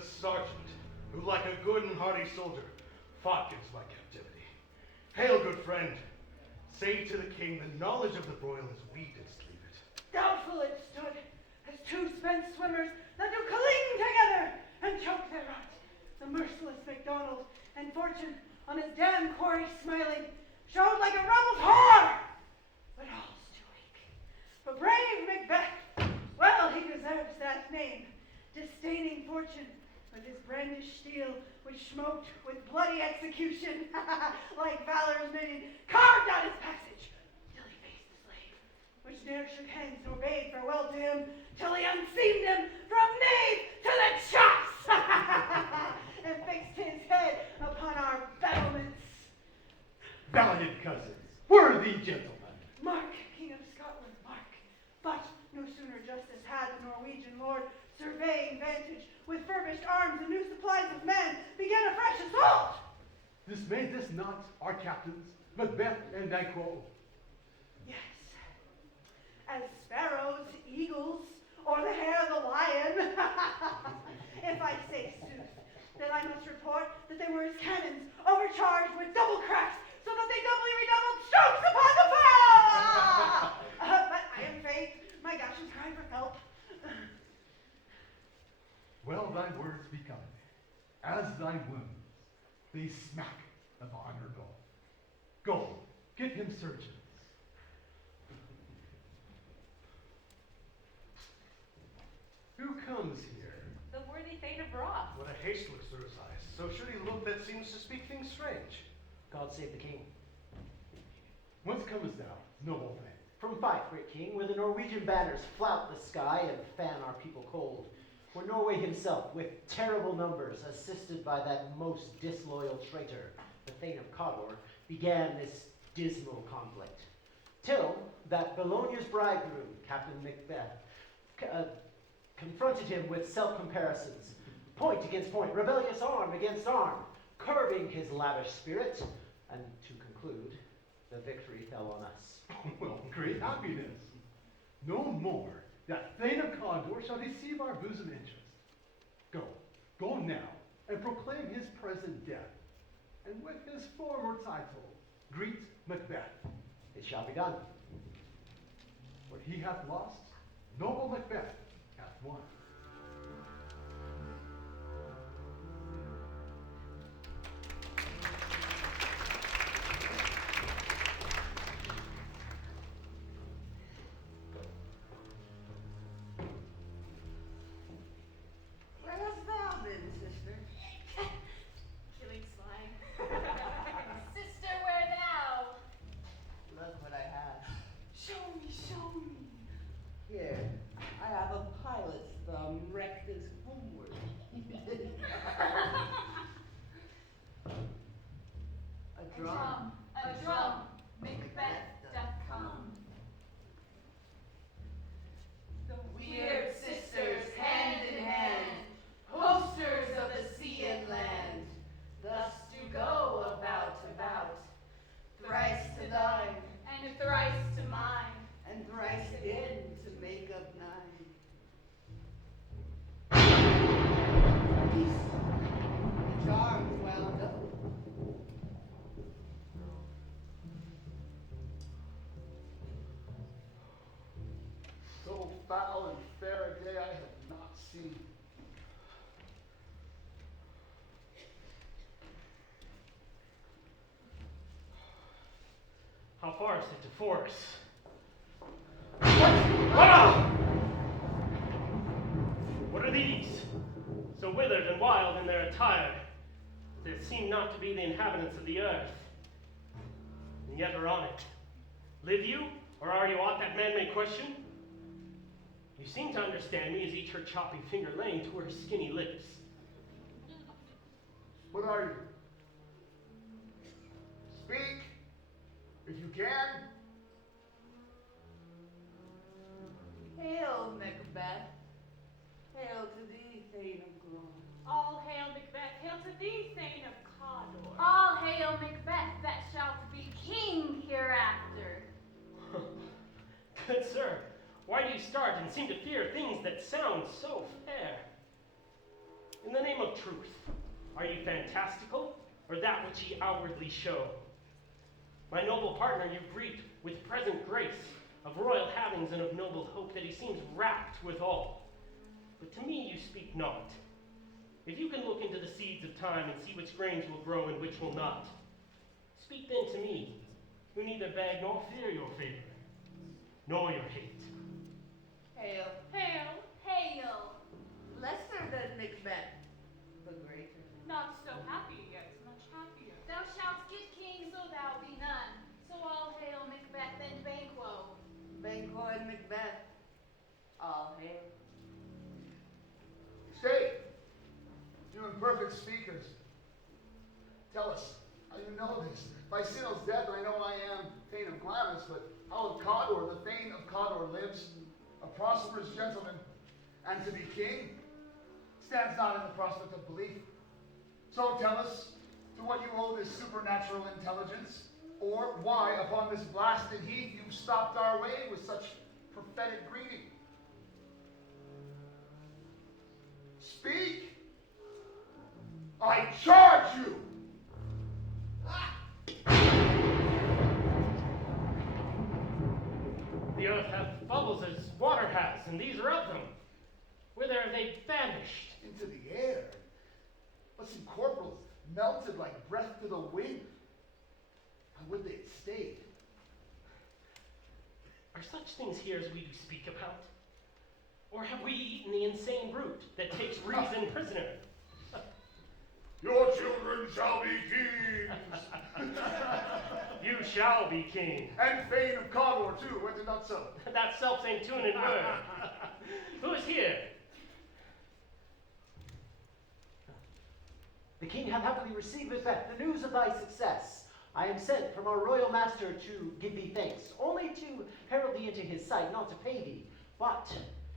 a sergeant, who like a good and hardy soldier, fought against my captivity. Hail, good friend. Say to the king the knowledge of the broil as we didst leave it. Doubtful it stood, as two spent swimmers that do cling together and choke their rot. The merciless MacDonald and Fortune on his damn quarry smiling showed like a rumbled whore, but all's too weak. For brave Macbeth, well he deserves that name, disdaining Fortune with his brandished steel, which smoked with bloody execution, like valor's minion, carved out his passage, till he faced the slave, which ne'er shook hands nor bade farewell to him, till he unseamed him from knave to the chops, and fixed his head upon our battlements. Valiant cousins, worthy gentlemen. Mark, King of Scotland, mark. But no sooner justice had the Norwegian lord, surveying vantage, with furbished arms and new supplies of men, began a fresh assault. Dismayed this not our captains, Macbeth and Banquo? Yes, as sparrows, eagles, or the hare of the lion. If I say sooth, then I must report that they were as cannons, overcharged with double crafts, so that they doubly redoubled strokes upon the foe. But I am faint, my gashes cry for help. Well, thy words be kind, as thy wounds, they smack of honor gold. Go, get him surgeons. Who comes here? The worthy Thane of Ross. What a haste looks through his eyes. So should he look that seems to speak things strange. God save the king. Whence comest thou, noble thing? From Fife, great king, where the Norwegian banners flout the sky and fan our people cold. Where Norway himself, with terrible numbers, assisted by that most disloyal traitor, the Thane of Cawdor, began this dismal conflict. Till that Bologna's bridegroom, Captain Macbeth, confronted him with self-comparisons, point against point, rebellious arm against arm, curbing his lavish spirit, and to conclude, the victory fell on us. Well, great happiness. No more that Thane of Cawdor shall deceive our bosom interest. Go now, and proclaim his present death, and with his former title, greet Macbeth. It shall be done. What he hath lost, noble Macbeth hath won. Where hast thou been, sister? Killing swine. Sister, where thou? Look what I have. Show me, show me. Here, I have a pilot's thumb wrecked as homework. A drum. A drum. Macbeth doth come. The weird sisters, hand in hand, posters of the sea and land, thus do go about, thrice to thine, And thrice to mine. and thrice again to make up nine. Peace. The charm's wound up. So foul and fair a day I have not seen. How far is it to Force? Ah! What are these? So withered and wild in their attire, they seem not to be the inhabitants of the earth, and yet are on it. Live you, or are you aught that man may question? You seem to understand me as each her choppy finger laying to her skinny lips. What are you? Speak, if you can. Hail, Macbeth. Hail to thee, Thane of Glory. All hail Macbeth, hail to thee, Thane of Cawdor. All hail Macbeth, that shalt be king hereafter. Good sir, why do you start and seem to fear things that sound so fair? In the name of truth, are ye fantastical, or that which ye outwardly show? My noble partner you greet with present grace, of royal havings and of noble hope, that he seems rapt withal. But to me you speak not. If you can look into the seeds of time and see which grains will grow and which will not, speak then to me, who neither beg nor fear your favor, nor your hate. Hail. Hail, hail. Lesser than Macbeth, the greater. Not so happy, yet much happier. Thou shalt get king, so thou be none. So all hail Macbeth and Banquo. Banquo and Macbeth, all hail. Stay! You imperfect speakers. Tell us, how you know this? By Sinel's death, I know I am Thane of Glamis, but how of Cawdor, the Thane of Cawdor lives, a prosperous gentleman, and to be king stands not in the prospect of belief. So tell us to what you owe this supernatural intelligence, or why upon this blasted heath you stopped our way with such prophetic greeting. Speak! I charge you! The earth hath bubbles as water has, and these are of them. Whither are they vanished? Into the air. What's incorporeal, melted like breath to the wind. How would they have stayed? Are such things here as we do speak about? Or have we eaten the insane brute that takes reason prisoner? Your children shall be kings! You shall be king. And Thane of Cawdor, too, was it not so? That self-same tune and word. Who is here? The king hath happily received, Macbeth, the news of thy success. I am sent from our royal master to give thee thanks, only to herald thee into his sight, not to pay thee, but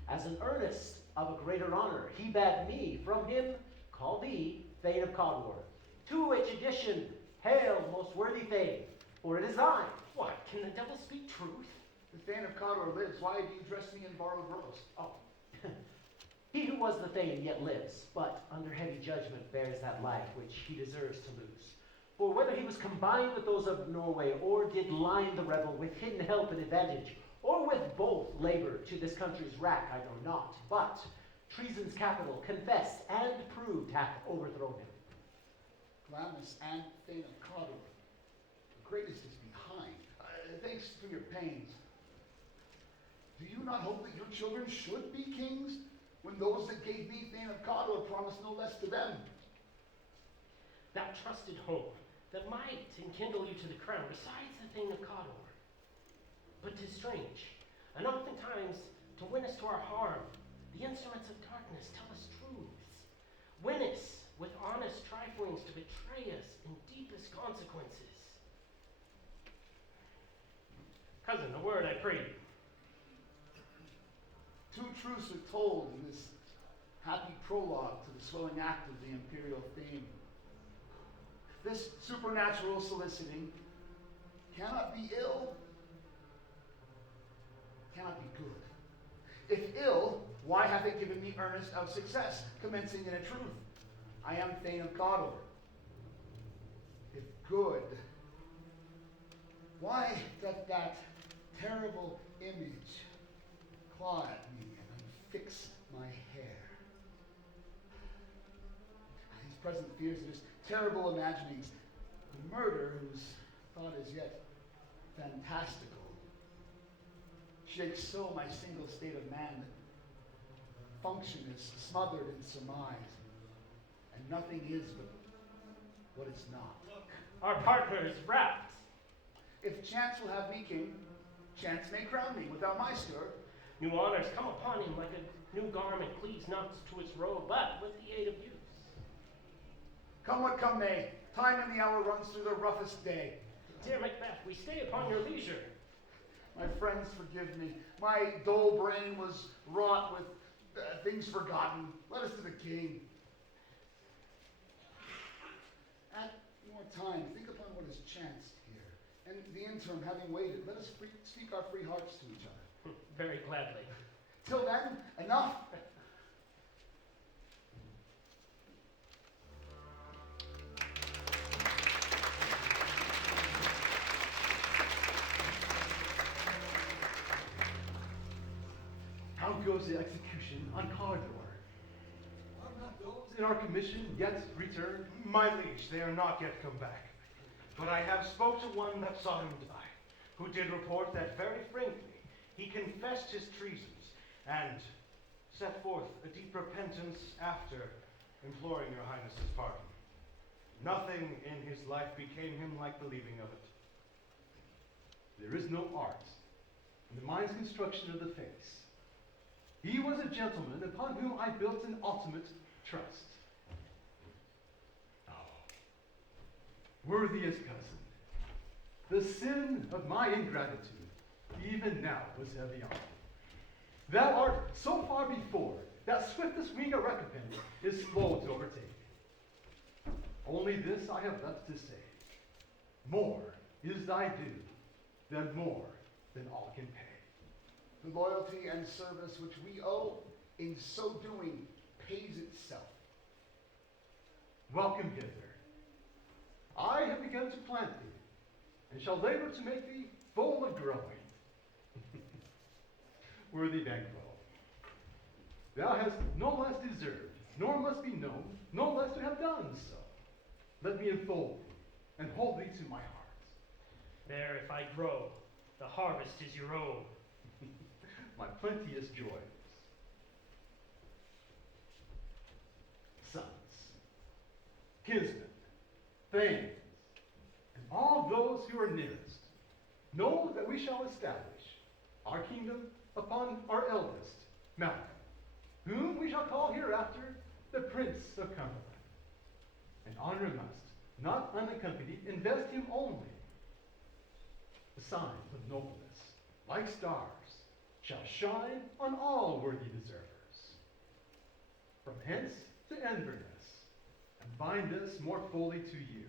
as an earnest of a greater honor, he bade me from him call thee Thane of Cawdor. To which addition, hail, most worthy Thane, for it is thine. What, can the devil speak truth? The Thane of Cawdor lives. Why do you dress me in borrowed robes? Oh, he who was the Thane yet lives, but under heavy judgment bears that life which he deserves to lose. For whether he was combined with those of Norway, or did line the rebel with hidden help and advantage, or with both labor to this country's wrack, I know not. But treason's capital, confessed and proved, hath overthrown him. Glamis and Thane of Cawdor. The greatest is behind. Thanks for your pains. Do you not hope that your children should be kings, when those that gave thee Thane of Cawdor promised no less to them? That trusted home that might enkindle you to the crown, besides the Thane of Cawdor. But 'tis strange, and oftentimes to win us to our harm, the instruments of darkness tell us truths. Win us with honest triflings to betray us in deepest consequences. Cousin, a word I pray you. Two truths are told in this happy prologue to the swelling act of the imperial theme. This supernatural soliciting cannot be ill, cannot be good. If ill, why hath it given me earnest of success, commencing in a truth? I am Thane of Cawdor. If good, why doth that terrible image claw at me and unfix my hair? These present fears of his terrible imaginings, the murder whose thought is yet fantastical, shakes so my single state of man that function is smothered in surmise, and nothing is but what is not. Look, our partner is wrapped. If chance will have me king, chance may crown me without my stir. New honors come upon him like a new garment cleaves not to its robe, but with the aid of use. Come what come may, time and the hour runs through the roughest day. Dear Macbeth, we stay upon your leisure. My friends, forgive me. My dull brain was wrought with things forgotten. Let us to the king. At more time, think upon what has chanced here. And the interim, having waited, let us speak our free hearts to each other. Very gladly. Till then, enough. goes the execution on Cawdor? Are not those in our commission yet returned? My liege, they are not yet come back. But I have spoke to one that saw him die, who did report that very frankly he confessed his treasons and set forth a deep repentance after imploring your highness's pardon. Nothing in his life became him like the leaving of it. There is no art in the mind's construction of the face. He was a gentleman upon whom I built an ultimate trust. Oh, worthiest cousin, the sin of my ingratitude, even now was heavy on me. Thou art so far before that swiftest wing of recompense is slow to overtake. Only this I have left to say. More is thy due, than more than all can pay. The loyalty and service which we owe, in so doing, pays itself. Welcome hither. I have begun to plant thee, and shall labor to make thee full of growing. Worthy Banquo, thou hast no less deserved, nor must be known, no less to have done so. Let me enfold thee, and hold thee to my heart. There, if I grow, the harvest is your own. My plenteous joys. Sons, kinsmen, thanes, and all those who are nearest, know that we shall establish our kingdom upon our eldest, Malcolm, whom we shall call hereafter the Prince of Cumberland. And honor must, not unaccompanied, invest him only. The signs of nobleness, like stars, shall shine on all worthy deservers. From hence to Inverness, and bind us more fully to you.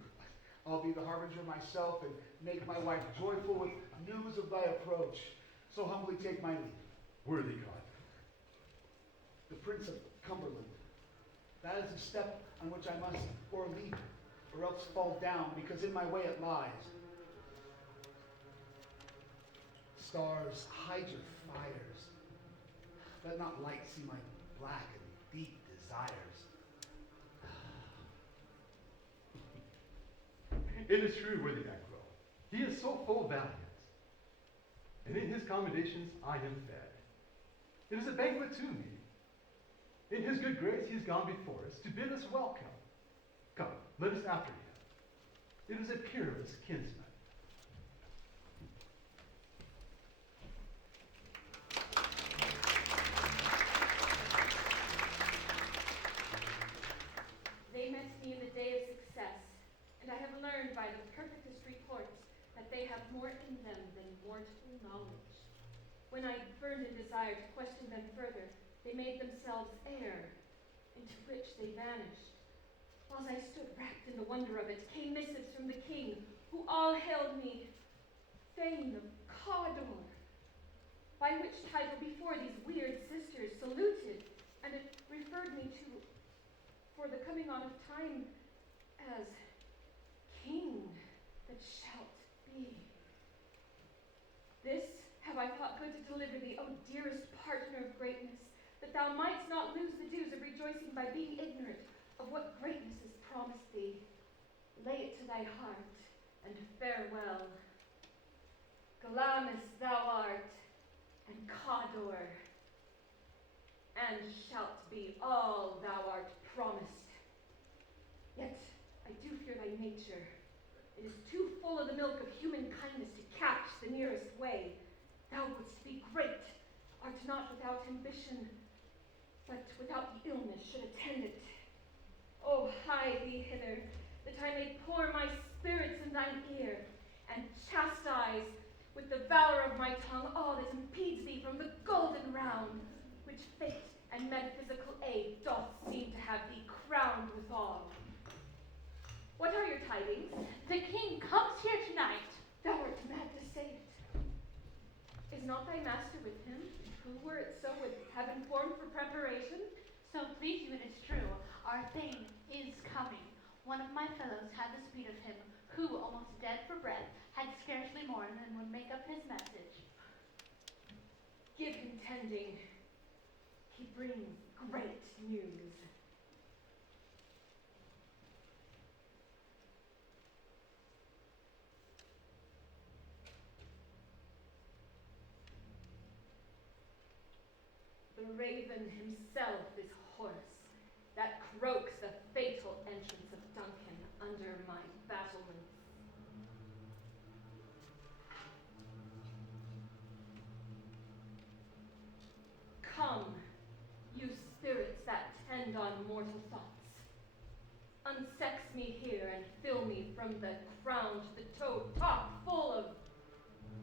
I'll be the harbinger myself, and make my wife joyful with news of thy approach. So humbly take my leave. Worthy God. The Prince of Cumberland. That is a step on which I must or leap, or else fall down, because in my way it lies. Stars, hide your fires. Let not light see my black and deep desires. It is true, worthy Banquo. He is so full valiant, and in his commendations I am fed. It is a banquet to me. In his good grace he has gone before us to bid us welcome. Come, let us after him. It is a peerless kinsman. They met me in the day of success, and I have learned by the perfectest reports that they have more in them than mortal knowledge. When I burned in desire to question them further, they made themselves air, into which they vanished. While I stood wrapped in the wonder of it, came missives from the king, who all hailed me Thane of Cawdor, by which title before these weird sisters saluted, and it referred me to, for the coming on of time, as king that shalt be. This have I thought good to deliver thee, O dearest partner of greatness, that thou mightst not lose the dues of rejoicing by being ignorant of what greatness is promised thee. Lay it to thy heart, and farewell. Glamis thou art, and Cawdor, and shalt be all thou art promised. Yet I do fear thy nature. It is too full of the milk of human kindness to catch the nearest way. Thou wouldst be great, art not without ambition, but without the illness should attend it. Oh, hie thee hither, that I may pour my spirits in thine ear, and chastise with the valor of my tongue all that impedes thee from the golden round, which fate and metaphysical aid doth seem to have thee crowned withal. What are your tidings? The king comes here tonight. Thou art mad to say it. Is not thy master with him, who, were it so, would have informed for preparation? So please you, it is true, our Thane is coming. One of my fellows had the speed of him, who, almost dead for breath, had scarcely more than would make up his message. Give him tending. He brings great news. The raven himself is hoarse, that croaks the fatal entrance of Duncan under my battlements. Come, you spirits that tend on mortal thoughts. Unsex me here and fill me from the crown to the toe top full of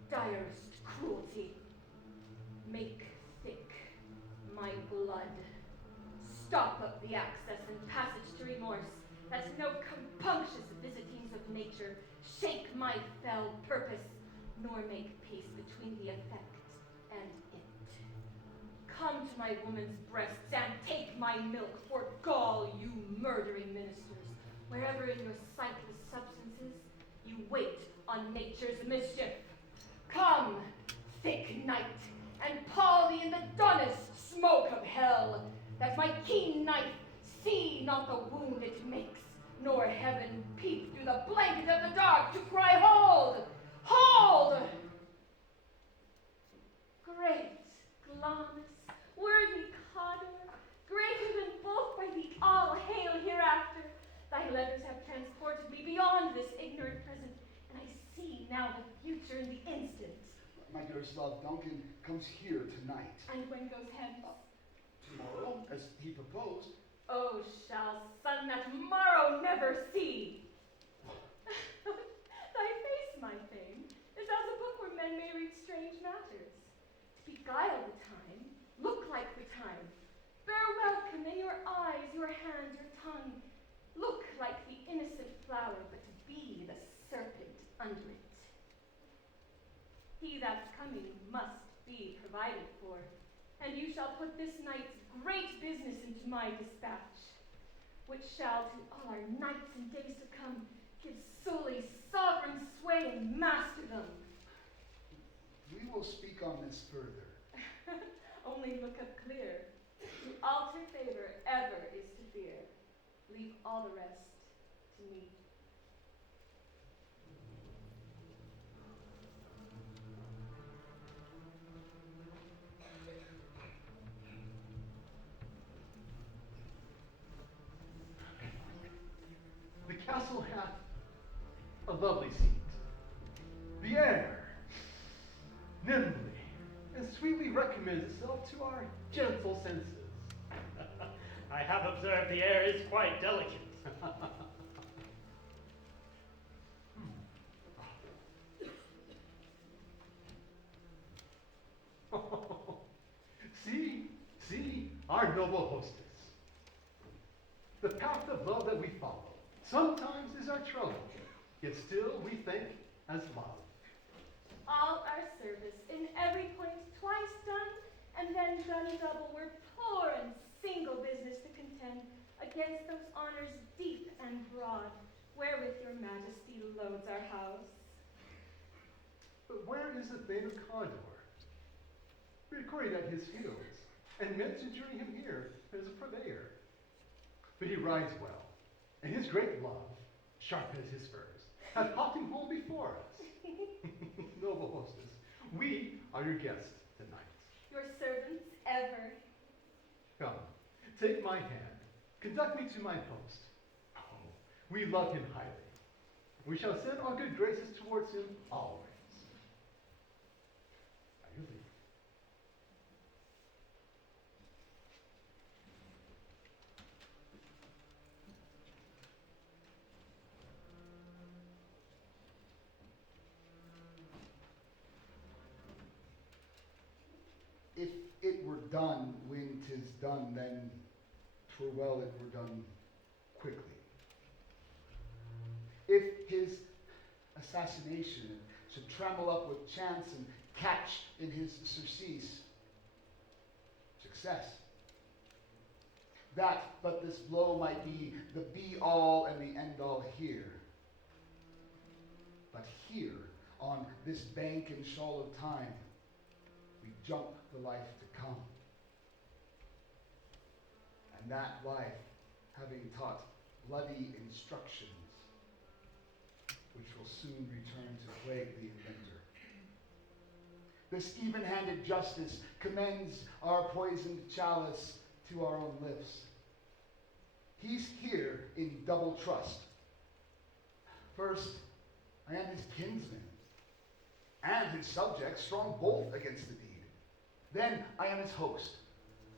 direst cruelty. Make thick my blood. Stop up the access and passage to remorse, that no compunctious visitings of nature shake my fell purpose, nor make peace between the effect and it. Come to my woman's breasts and take my milk for gall, you murdering ministers, wherever in your sightless substances you wait on nature's mischief. Come, thick night, and pall thee in the dunnest smoke of hell, that my keen knife see not the wound it makes, nor heaven peep through the blanket of the dark to cry, hold! Hold! Great Glamis, worthy Cawdor, greater than both by thee all hail hereafter. Thy letters have transported me beyond this ignorant present, and I see now the future in the instant. My dearest love, Duncan comes here tonight. And when goes hence? Tomorrow, as he proposed. Oh, shall sun that morrow never see! Thy face, my fame, is as a book where men may read strange matters. To beguile the time, look like the time. Bear welcome in your eyes, your hand, your tongue. Look like the innocent flower, but be the serpent under it. He that's coming must be provided for, and you shall put this night's great business into my dispatch, which shall to all our nights and days to come give solely sovereign sway and masterdom. We will speak on this further. Only look up clear. To alter favor ever is to fear. Leave all the rest to me. The castle hath a lovely seat. The air, nimbly and sweetly recommends itself to our gentle senses. I have observed the air is quite delicate. See, our noble hostess. The path of love that we follow sometimes is our trouble, yet still we think as love. All our service in every point twice done, and then done double, we're poor and single business to contend against those honors deep and broad, wherewith your majesty loads our house. But where is the Thane of Cawdor? We recorded at his fields, and meant to journey him here as a purveyor. But he rides well, and his great love, sharp as his spurs, hath hawked him home before us. Noble hostess, we are your guests tonight. Your servants ever. Come, take my hand, conduct me to my post. Oh, we love him highly. We shall send our good graces towards him always. Now you leave. If it were done when 'tis done, then 'twere well it were done quickly. If his assassination should trammel up with chance and catch in his surcease, success. That but this blow might be the be-all and the end-all here. But here, on this bank and shoal of time, we jump the life to come. and that life having taught bloody instructions, which will soon return to plague the inventor. This even-handed justice commends our poisoned chalice to our own lips. He's here in double trust. First, I am his kinsman, and his subject, strong both against the deed. Then I am his host,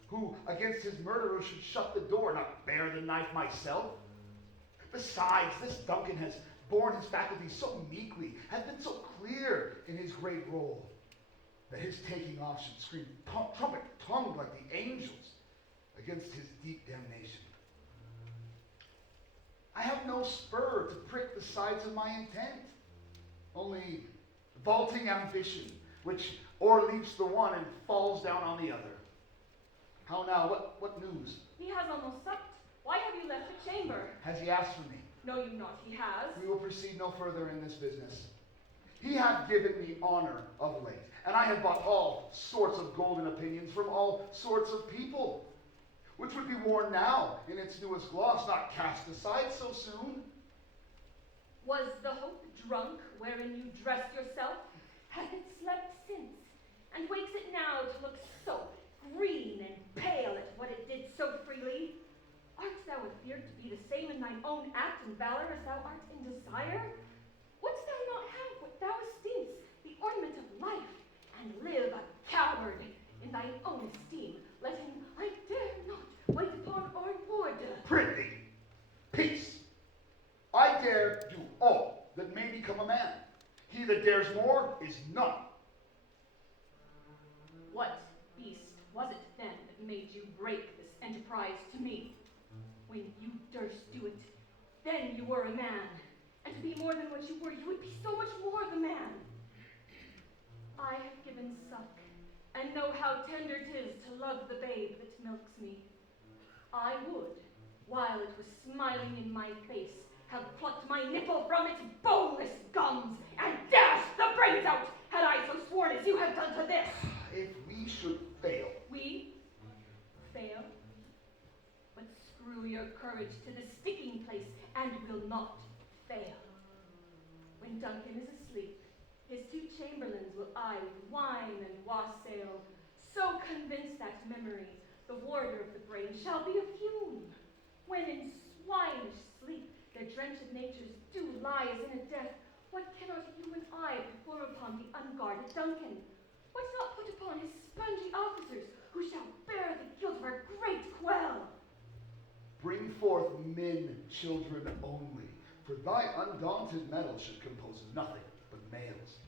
who against his murderer should shut the door, not bear the knife myself. Besides, this Duncan has borne his faculties so meekly, has been so clear in his great role, that his taking off should scream trumpet-tongued like the angels against his deep damnation. I have no spur to prick the sides of my intent, only vaulting ambition, which o'erleaps the one and falls down on the other. How now? What news? He has almost supped. Why have you left the chamber? Has he asked for me? No, you not. He has. We will proceed no further in this business. He hath given me honor of late, and I have bought all sorts of golden opinions from all sorts of people, which would be worn now in its newest gloss, not cast aside so soon. Was the hope drunk wherein you dressed yourself? Hath it slept since, and wakes it now to look so green and pale at what it did so freely? Art thou afeard to be the same in thine own act and valor as thou art in desire? Wouldst thou not have what thou esteem'st the ornament of life, and live a coward in thine own esteem, letting I dare not wait upon or would? Prithee, peace. I dare do all that may become a man. He that dares more is none. What beast was it then that made you break this enterprise to me? When you durst do it, then you were a man. And to be more than what you were, you would be so much more the man. I have given suck, and know how tender 'tis to love the babe that milks me. I would, while it was smiling in my face, have plucked my nipple from its boneless gums and dashed the brains out, had I so sworn as you have done to this. If we should fail. We? Fail? But screw your courage to the sticking place, and will not fail. When Duncan is asleep, his two chamberlains will eye with wine and wassail, so convinced that memory, the warder of the brain, shall be a fume. When in swinish sleep their drenched natures do lie as in a death, what cannot you and I perform upon the unguarded Duncan? What not put upon his spongy officers, who shall bear the guilt of our great quell? Bring forth men, children only, for thy undaunted mettle should compose nothing but males.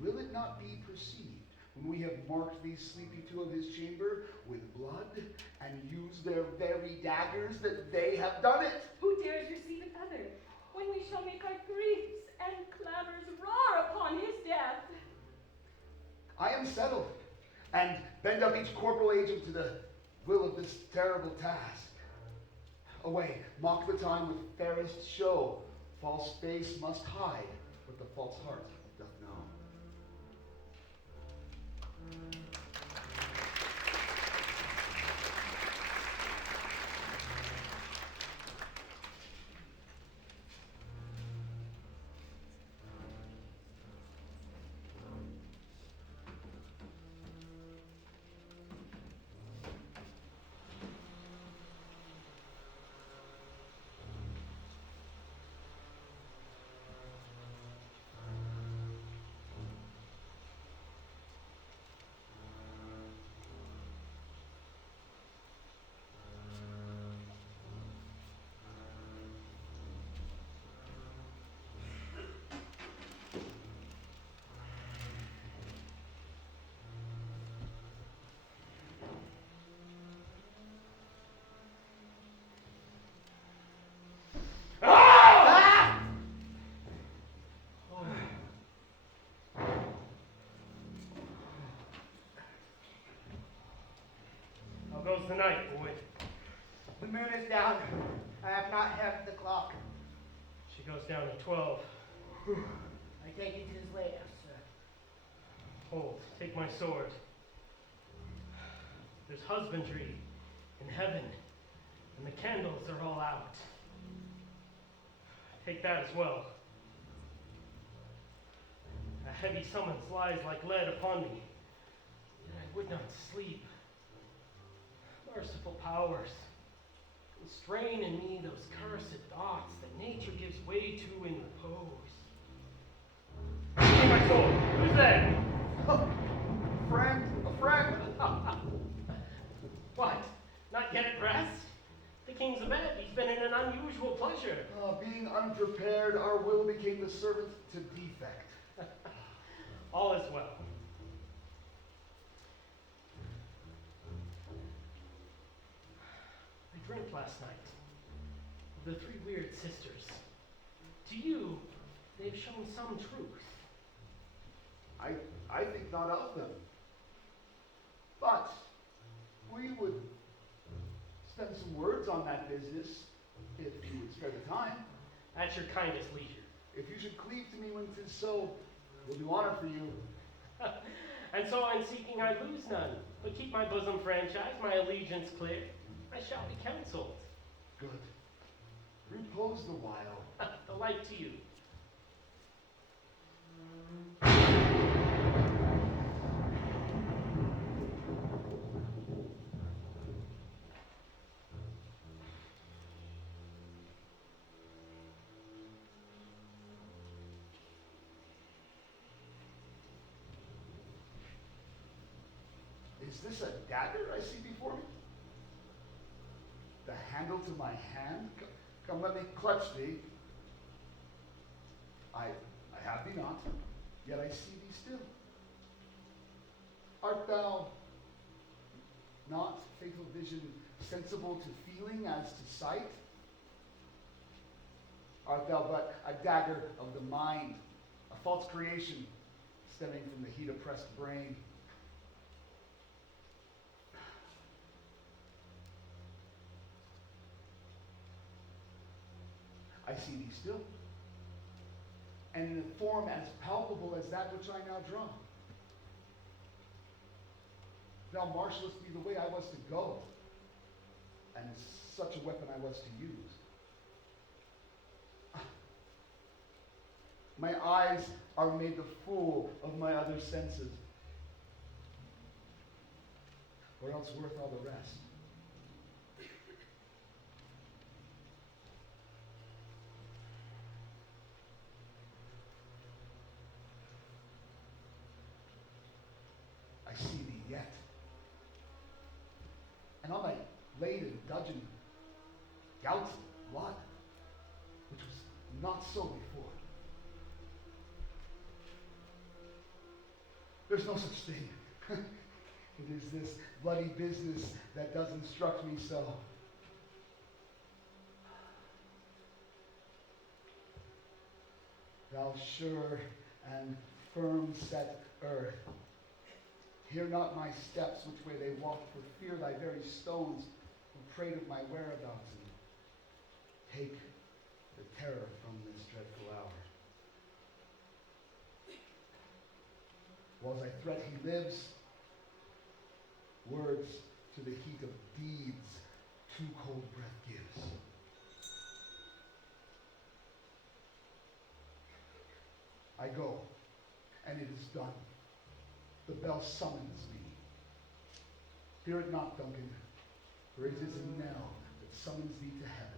Will it not be perceived when we have marked these sleepy two of his chamber with blood, and used their very daggers that they have done it? Who dares receive it other, when we shall make our griefs and clamors roar upon his death? I am settled, and bend up each corporal agent to the will of this terrible task. Away, mock the time with fairest show. False face must hide what the false heart doth know. How goes the night, boy? The moon is down. I have not heard the clock. She goes down at 12. I take it is late, sir. Hold, take my sword. There's husbandry in heaven, and the candles are all out. Take that as well. A heavy summons lies like lead upon me, and I would not sleep. Merciful powers, constrain in me those cursed thoughts that nature gives way to in repose. Give me my sword. Who's there? A friend. What? Not yet at rest? The king's abed. He's been in an unusual pleasure. Being unprepared, our will became the servant to defect. All is well. I dreamt last night of the three weird sisters. To you, they've shown some truth. I think not of them. But we would spend some words on that business if you would spare the time. At your kindest leisure. If you should cleave to me when 'tis so, we'll do honor for you. And so in seeking I lose none, but keep my bosom franchise, my allegiance clear. I shall be counseled. Good. Repose the while. The like to you. Is this a dagger I see before me? The handle to my hand? Come, let me clutch thee. I have thee not, yet I see thee still. Art thou not, fatal vision, sensible to feeling as to sight? Art thou but a dagger of the mind, a false creation stemming from the heat-oppressed brain? I see thee still, and in a form as palpable as that which I now draw. Thou marshalest me the way I was to go, and such a weapon I was to use. My eyes are made the fool of my other senses, or else worth all the rest. I see thee yet. And on thy laden dudgeon gouts of blood, which was not so before. There's no such thing. It is this bloody business that does instruct me so. Thou sure and firm set earth, hear not my steps which way they walk, for fear thy very stones will prate of my whereabouts, and take the terror from this dreadful hour. While I threat he lives, words to the heat of deeds too cold breath gives. I go, and it is done. The bell summons me. Fear it not, Duncan, for it is a knell that summons thee to heaven.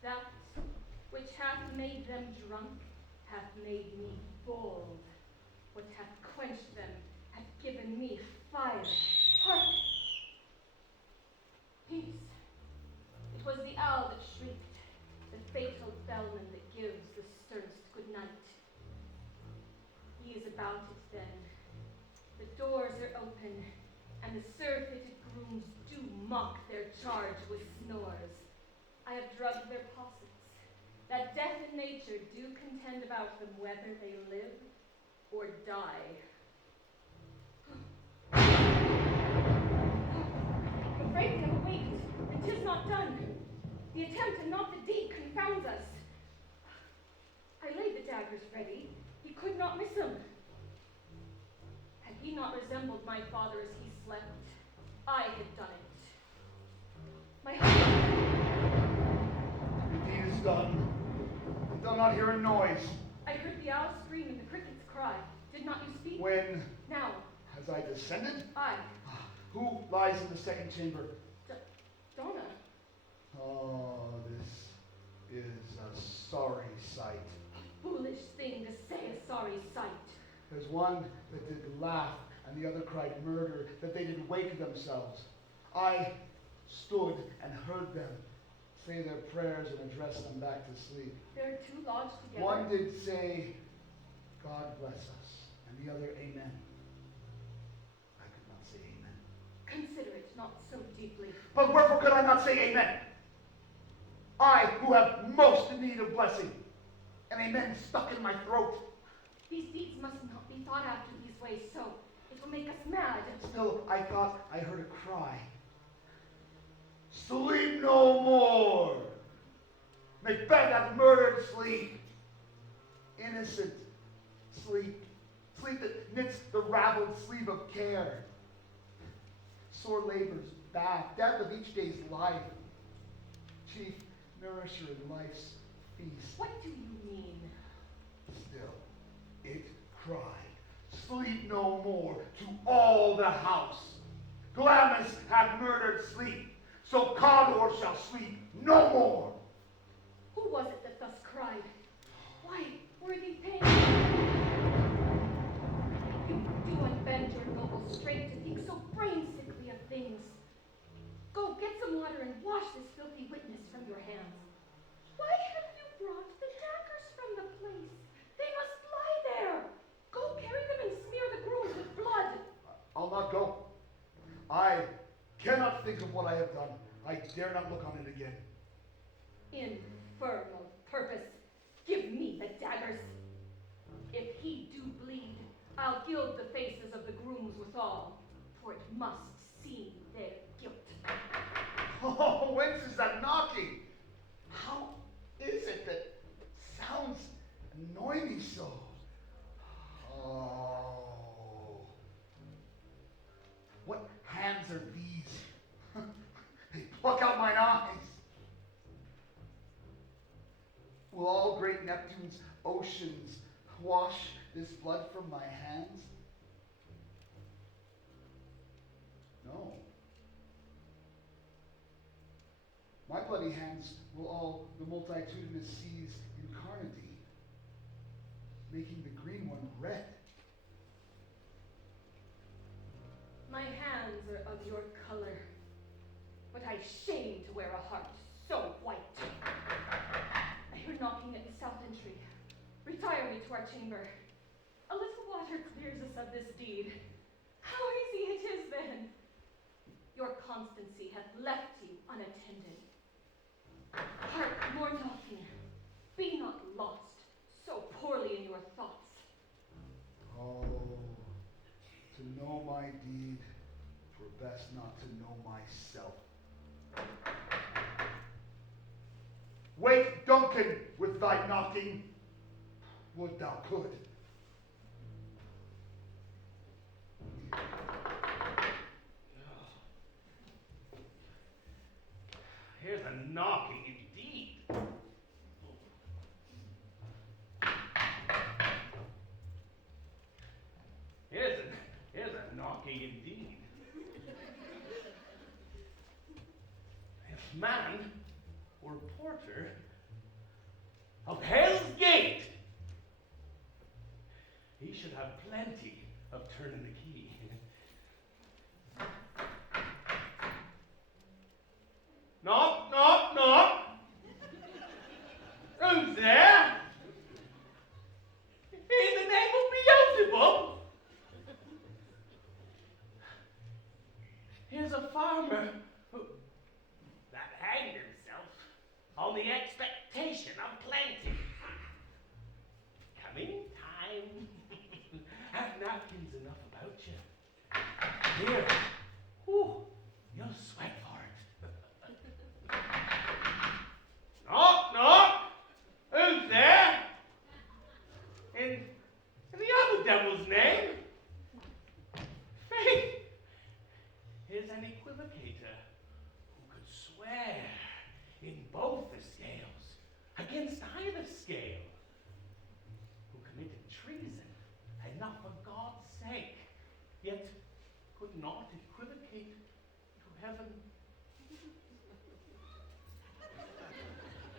That which hath made them drunk hath made me bold. What hath quenched them hath given me fire. Hark! Peace. It was the owl that shrieked. then. The doors are open, and the surfeited grooms do mock their charge with snores. I have drugged their possets, that death and nature do contend about them whether they live or die. I'm afraid we have awaked, and 'tis not done. The attempt and not the deed confounds us. I laid the daggers ready. He could not miss them. Had he not resembled my father as he slept, I had done it. My husband. The deed is done. I do not hear a noise. I heard the owl scream and the crickets cry. Did not you speak? When Now. has I descended? I. Who lies in the second chamber? Donna. Oh, this is a sorry sight. Foolish thing to say, a sorry sight. There's one that did laugh, and the other cried murder, that they did wake themselves. I stood and heard them say their prayers and address them back to sleep. There are two lodged together. One did say, God bless us, and the other, Amen. I could not say Amen. Consider it not so deeply. But wherefore could I not say Amen? I, who have most need of blessing, and Amen stuck in my throat. These deeds must not be thought after these ways, so it will make us mad. Still, I thought I heard a cry. Sleep no more. Macbeth hath murdered sleep. Innocent sleep. Sleep that knits the raveled sleeve of care. Sore labors, bath, death of each day's life. Chief nourisher in life's feast. What do you mean? Still, it cried, sleep no more to all the house. Glamis hath murdered sleep, so Cawdor shall sleep no more. Who was it that thus cried? Why, worthy thing? You do unbend your noble strength to think so brain-sickly of things. Go, get some water and wash this filthy witness from your hands. Why have you brought the daggers from the place? They must lie there. Go carry them and smear the grooms with blood. I'll not go. I cannot think of what I have done. I dare not look on it again. Infernal purpose. Give me the daggers. If he do bleed, I'll gild the faces of the grooms withal, for it must seem their guilt. Oh, whence is that knocking? How is it that sounds annoy me so? Oh. What hands are these? They pluck out mine eyes. Will all great Neptune's oceans wash this blood from my hands? No. My bloody hands will all the multitudinous seas incarnadine, making the green one red. My hands are of your color, but I shame to wear a heart so white. I hear knocking at the south entry. Retire we to our chamber. A little water clears us of this deed. How easy it is then! Your constancy hath left you unattended. Hark, more knocking. Be not lost so poorly in your thoughts. Oh, to know my deed, twere best not to know myself. Wake Duncan with thy knocking, would thou could. Here's a knocking indeed. Here's a knocking indeed. If man were porter of Hell's Gate, he should have plenty of turning the key. Knock, knock, knock. Who's there? In the name of Beelzebub, Seems enough about you. Here. Ooh, you'll sweat for it. Knock, knock. Who's there? In the other devil's name? Faith is an equivocator who could swear in both the scales against either scale, who committed treason enough for God's sake, yet could not equivocate to heaven.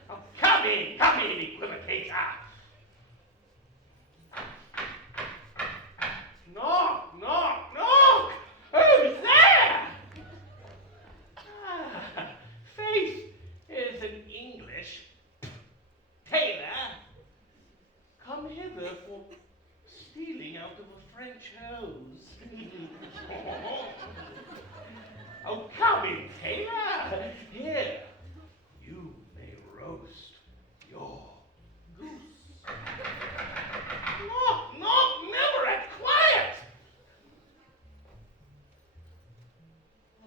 Oh, come in, equivocator. Knock, knock, knock. Who's there? Faith is an English tailor, come hither for stealing out of a French hose. Oh, come in, tailor. Here, you may roast your goose. Knock, knock, never at quiet.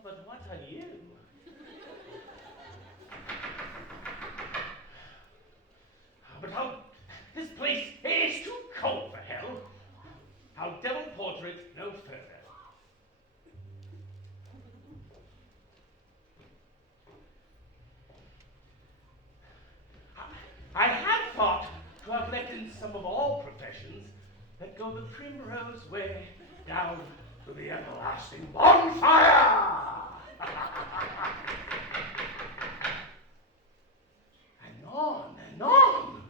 But what are you? But how, this place is too cold for hell. How devil portrait no further. I had thought to have let in some of all professions that go the primrose way down to the everlasting bonfire. And on and on.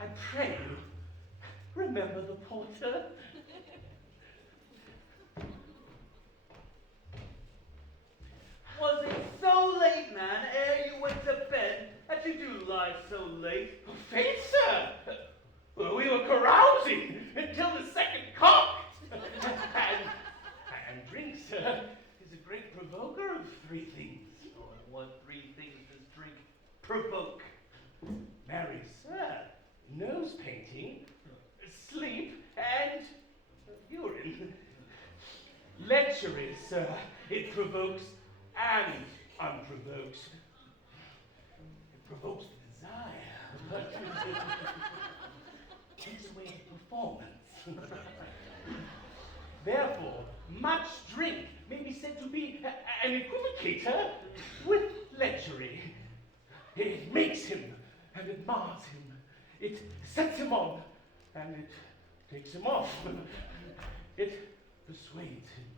I pray you, remember the porter. Was it so late, man, ere you went to bed, that you do lie so late? Oh, faith, sir. Well, we were carousing until the second cock. and drink, sir, is a great provoker of three things. Oh, and what three things does drink provoke? Marry, sir, nose painting, sleep, and urine. Lechery, sir, it provokes and unprovokes. It provokes the desire, but takes away the performance. Therefore, much drink may be said to be an equivocator with lechery. It makes him, and it mars him. It sets him on, and it takes him off. It persuades him,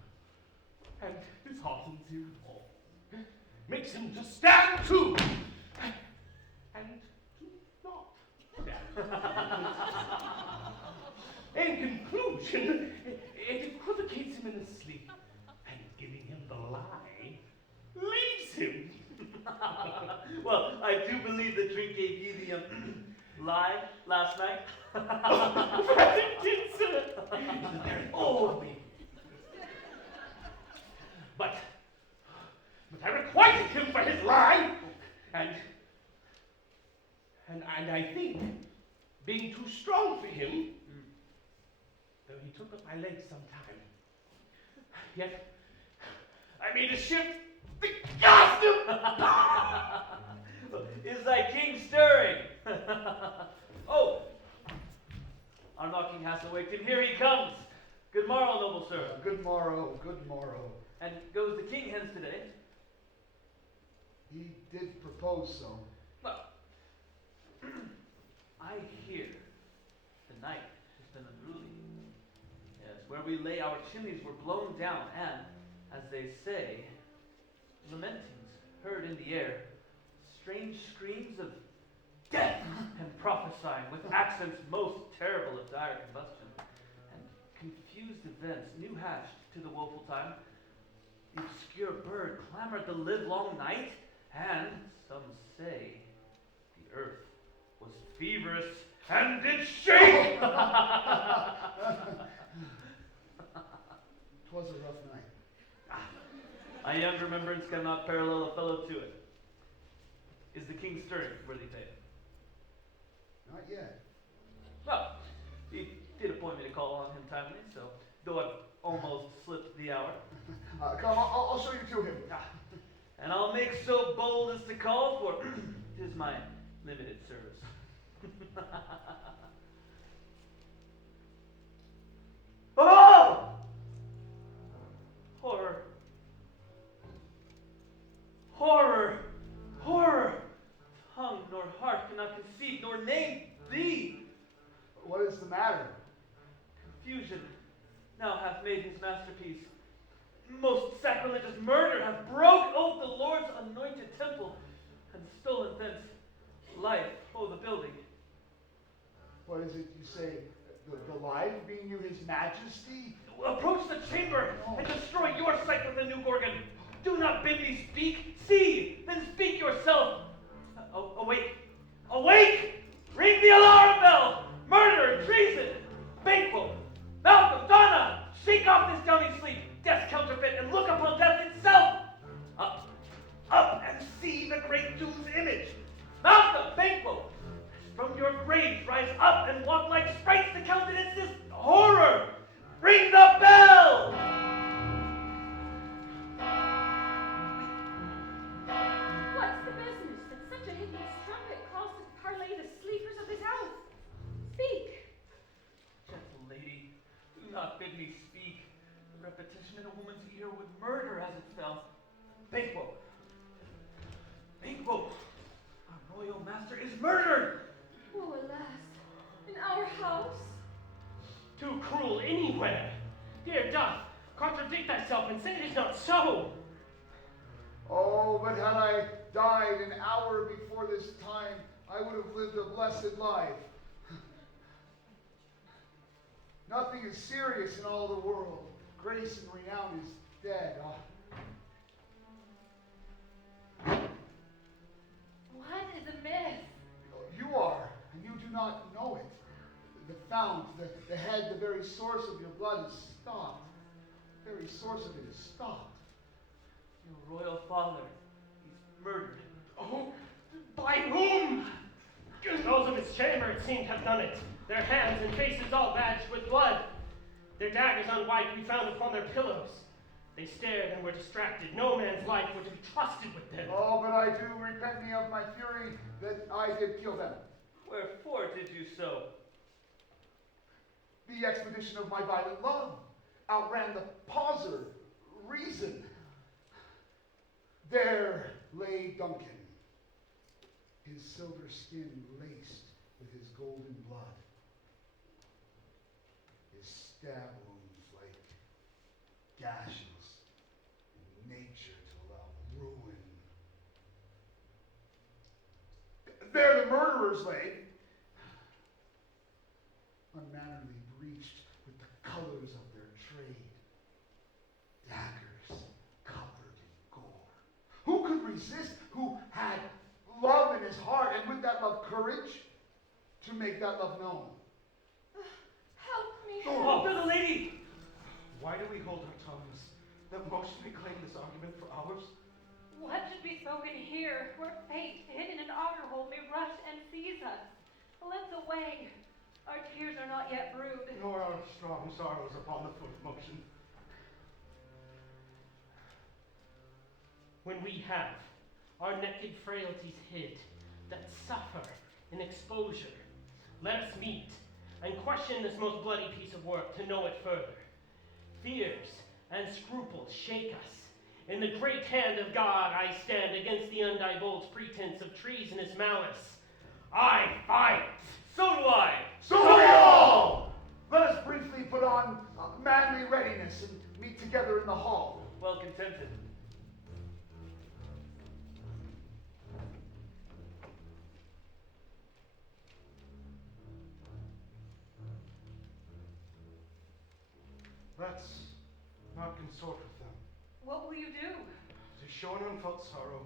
and disheartens him. Makes him to stand to, and to not stand. In conclusion, it equivocates him in his sleep, and giving him the lie, leaves him. Well, I do believe the drink gave you the lie last night. But it did, sir. It's the very old me. But I requited him for his lie, and I think, being too strong for him, though he took up my legs sometime, yet I made a shift to cast him. Is thy king stirring? Oh, our knocking has awakened. Here he comes. Good morrow, noble sir. Good morrow, good morrow. And goes the king hence today? He did propose so. Well, I hear the night has been unruly. Yes, where we lay our chimneys were blown down, and, as they say, lamentings heard in the air, strange screams of death, and prophesying with accents most terrible of dire combustion, and confused events new hashed to the woeful time. The obscure bird clamored the livelong night, and some say the earth was feverous and did shake. 'Twas a rough night. My young remembrance cannot parallel a fellow to it. Is the king stirring, Burley Theatre? Not yet. Well, he did appoint me to call on him timely, so though I've almost slipped the hour. Come, I'll show you to him. And I'll make so bold as to call for 'tis my limited service. Oh! Horror. Horror. Horror. Tongue nor heart cannot conceive nor name thee. What is the matter? Confusion now hath made his masterpiece. Most sacrilegious murder hath broke oath the Lord's anointed temple, and stolen thence life o' the building. What is it you say? The life being you his majesty? Approach the chamber and destroy your sight with the new Gorgon. Do not bid me speak. See, then speak yourself. Awake. Awake! Ring the alarm bell! Murder and treason! Banquo! Malcolm! Donna! Shake off this downy sleep, death's counterfeit, and look upon death itself! Up! Up and see the great doom's image! Malcolm! Banquo! From your graves rise up and walk like sprites to countenance this horror! Ring the bell! What's the business that such a hideous trumpet calls to parley the sleepers of this house? Speak! Gentle lady, do not bid me speak. The repetition in a woman's ear would murder as it fell. Banquo! Banquo! Our royal master is murdered! Oh, alas, in our house? Too cruel anywhere. Dear doth, contradict thyself and say it is not so. Oh, but had I died an hour before this time, I would have lived a blessed life. Nothing is serious in all the world. Grace and renown is dead. What is amiss? You are, and you do not know it. The fount, the head, the very source of your blood is stopped. The very source of it is stopped. Your royal father, he's murdered. Oh, by whom? Those of his chamber, it seemed, have done it. Their hands and faces all badged with blood. Their daggers unwiped we found upon their pillows. They stared and were distracted. No man's life would be trusted with them. Oh, but I do repent me of my fury that I did kill them. Wherefore did you so? The expedition of my violent love outran the pauser, reason. There lay Duncan, his silver skin laced with his golden blood, his stab wounds like gashes in nature to allow ruin. There the murderers lay, unmannerly breached with the colors of their trade, daggers covered in gore. Who could resist? Who had love in his heart, and with that love courage to make that love known? Help me. Oh, the lady! Why do we hold our tongues that most may claim this argument for ours? What should be spoken here, where fate, hidden in our hold, may rush and seize us? Let's away. Our tears are not yet brewed. Nor our strong sorrows upon the foot of motion. When we have our naked frailties hid, that suffer in exposure, let us meet and question this most bloody piece of work to know it further. Fears and scruples shake us. In the great hand of God I stand against the undivulged pretense of treasonous malice. I fight! So do I! So do we all! Let us briefly put on manly readiness and meet together in the hall. Well contented. Let's not consort with them. What will you do? To show an unfelt sorrow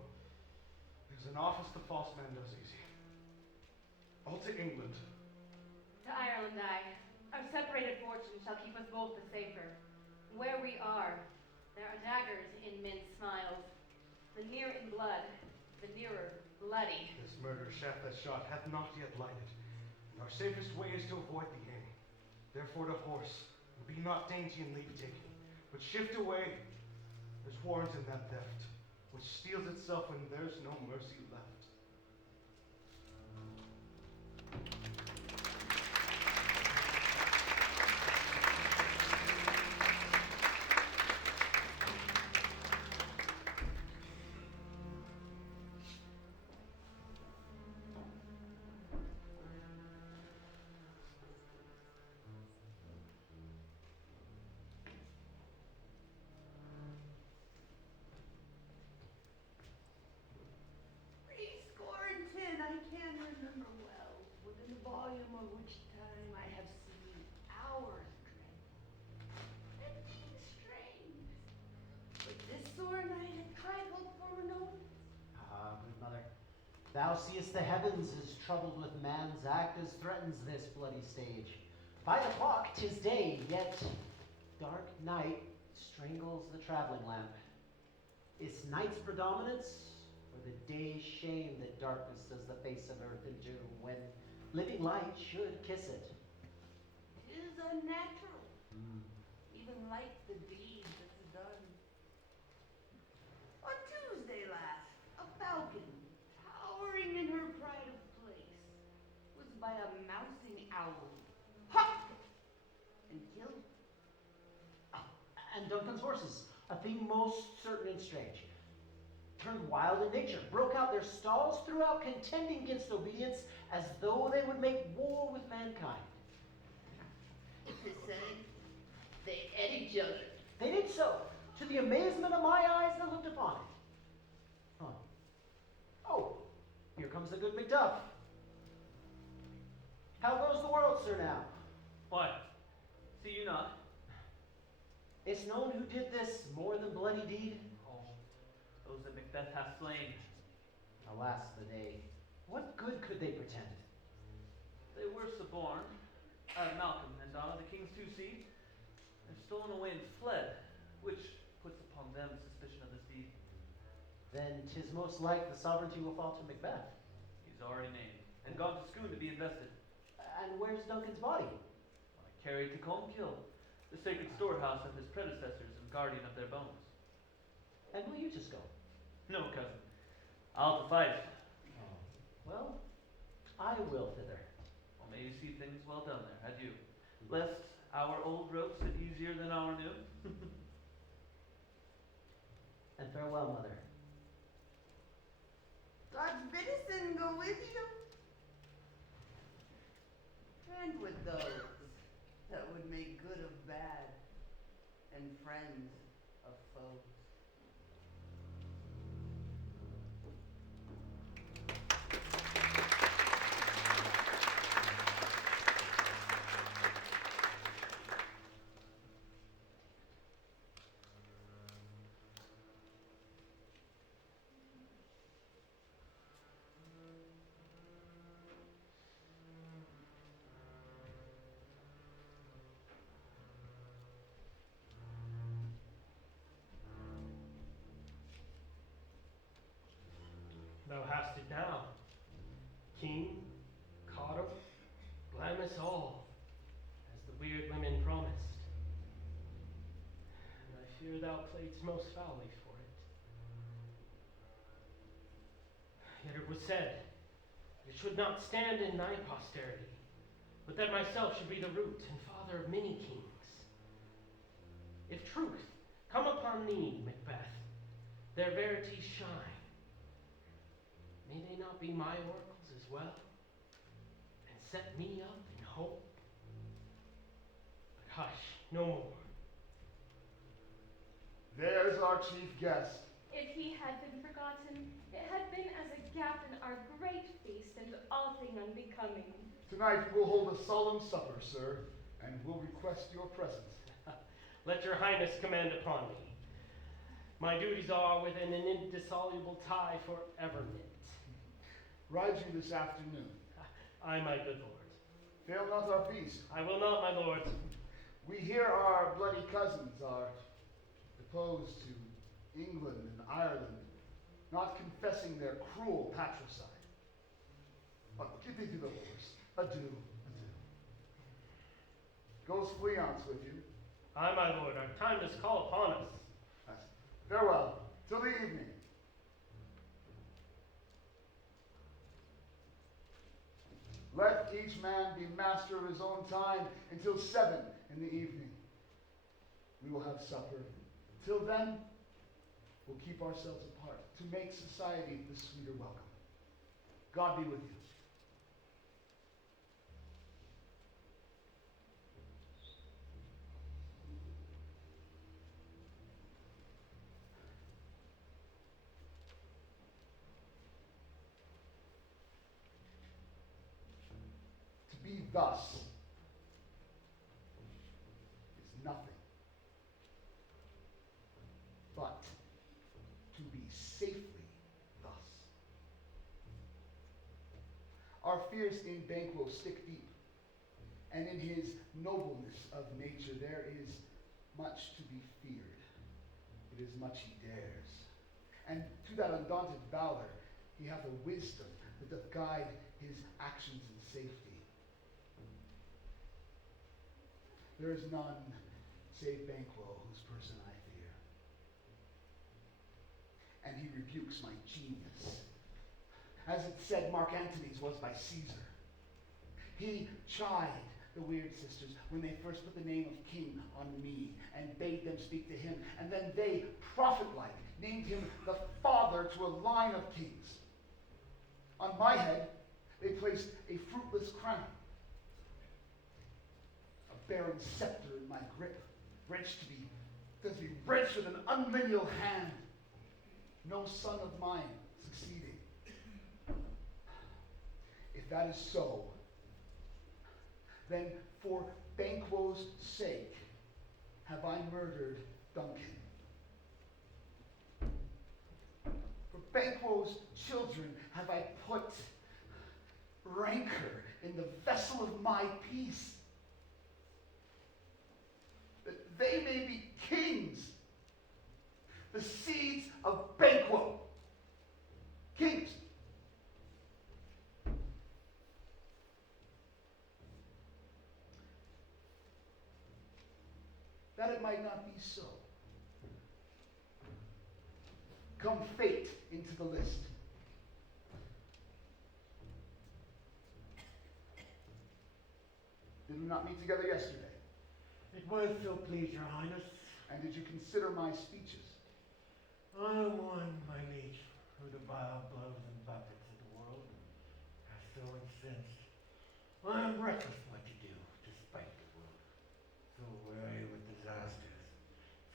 is an office the false man does easy. All to England. To Ireland our separated fortune shall keep us both the safer. Where we are, there are daggers in men's smiles. bloody. This murderous shaft that shot hath not yet lighted. Our safest way is to avoid the aim. Therefore to horse, and be not dainty in leave taking, but shift away. There's warrant in that theft, which steals itself when there's no mercy left. Rescorentin, I can remember well, within the volume of which time I have seen hours dread, and things strange. But this sore night had trifled for no. Ah, good mother, thou seest the heavens is troubled with man's act as threatens this bloody stage. By the clock 'tis day, yet dark night strangles the traveling lamp. Is night's predominance, or the day's shame that darkness does the face of earth into, when living light should kiss it? 'Tis unnatural, even like the deed that's done. On Tuesday last, a falcon, towering in her pride of place, was by a mousing owl hawked and killed. And Duncan's horses, a thing most certain and strange, turned wild in nature, broke out their stalls throughout, contending against obedience, as though they would make war with mankind. They said they ate each other. They did so, to the amazement of my eyes that looked upon it. Huh. Oh, here comes the good Macduff. How goes the world, sir, now? Why? See you not? It's known who did this more than bloody deed. Oh, those that Macbeth hath slain. Alas the day. What good could they pretend? They were suborned. Malcolm and Donna, the king's two seed. They're stolen away and fled, which puts upon them suspicion of this deed. Then 'tis most like the sovereignty will fall to Macbeth. He's already named, and gone to Scone to be invested. And where's Duncan's body? Carried to Colmkill, the sacred storehouse of his predecessors and guardian of their bones. And will you just go? No, cousin. I'll to fight. Oh. Well, I will thither. Well, may you see things well done there, adieu. Lest our old road sit easier than our new. And farewell, mother. God's medicine go with you. And with those that would make good of bad, and friends of foes. Thou hast it now. King, Cawdor, Glamis all, as the weird women promised. And I fear thou playedst most foully for it. Yet it was said, it should not stand in thy posterity, but that myself should be the root and father of many kings. If truth come upon thee, Macbeth, their verities shine. May they not be my oracles as well, and set me up in hope? But hush, no more. There's our chief guest. If he had been forgotten, it had been as a gap in our great feast and all thing unbecoming. Tonight we'll hold a solemn supper, sir, and we'll request your presence. Let your highness command upon me. My duties are within an indissoluble tie forever knit. Ride you this afternoon. Aye, my good lord. Fail not our feast. I will not, my lord. We hear our bloody cousins are deposed to England and Ireland not confessing their cruel patricide. But get thee to the horse. Adieu, adieu. Goes Fleance with you? Aye, my lord, our time does call upon us. Yes. Farewell, till the evening. Let each man be master of his own time until 7 in the evening. We will have supper. Till then, we'll keep ourselves apart to make society the sweeter welcome. God be with you. To be thus is nothing but to be safely thus. Our fears in Banquo stick deep, and in his nobleness of nature there is much to be feared. It is much he dares. And to that undaunted valor he hath a wisdom that doth guide his actions in safety. There is none save Banquo whose person I fear. And he rebukes my genius, as it said Mark Antony's was by Caesar. He chid the weird sisters when they first put the name of king on me and bade them speak to him, and then they, prophet-like, named him the father to a line of kings. On my head they placed a fruitless crown, a barren scepter in my grip, wrenched to be wrenched with an unlineal hand. No son of mine succeeding. If that is so, then for Banquo's sake have I murdered Duncan. For Banquo's children have I put rancor in the vessel of my peace, that they may be kings, the seeds of Banquo. Kings. That it might not be so, come fate into the list. Did we not meet together yesterday? It was so please your highness. And did you consider my speeches? I am one, my liege, who the vile blows and buffets of the world are so incensed. I am reckless what to do, despite the world. So weary with disasters,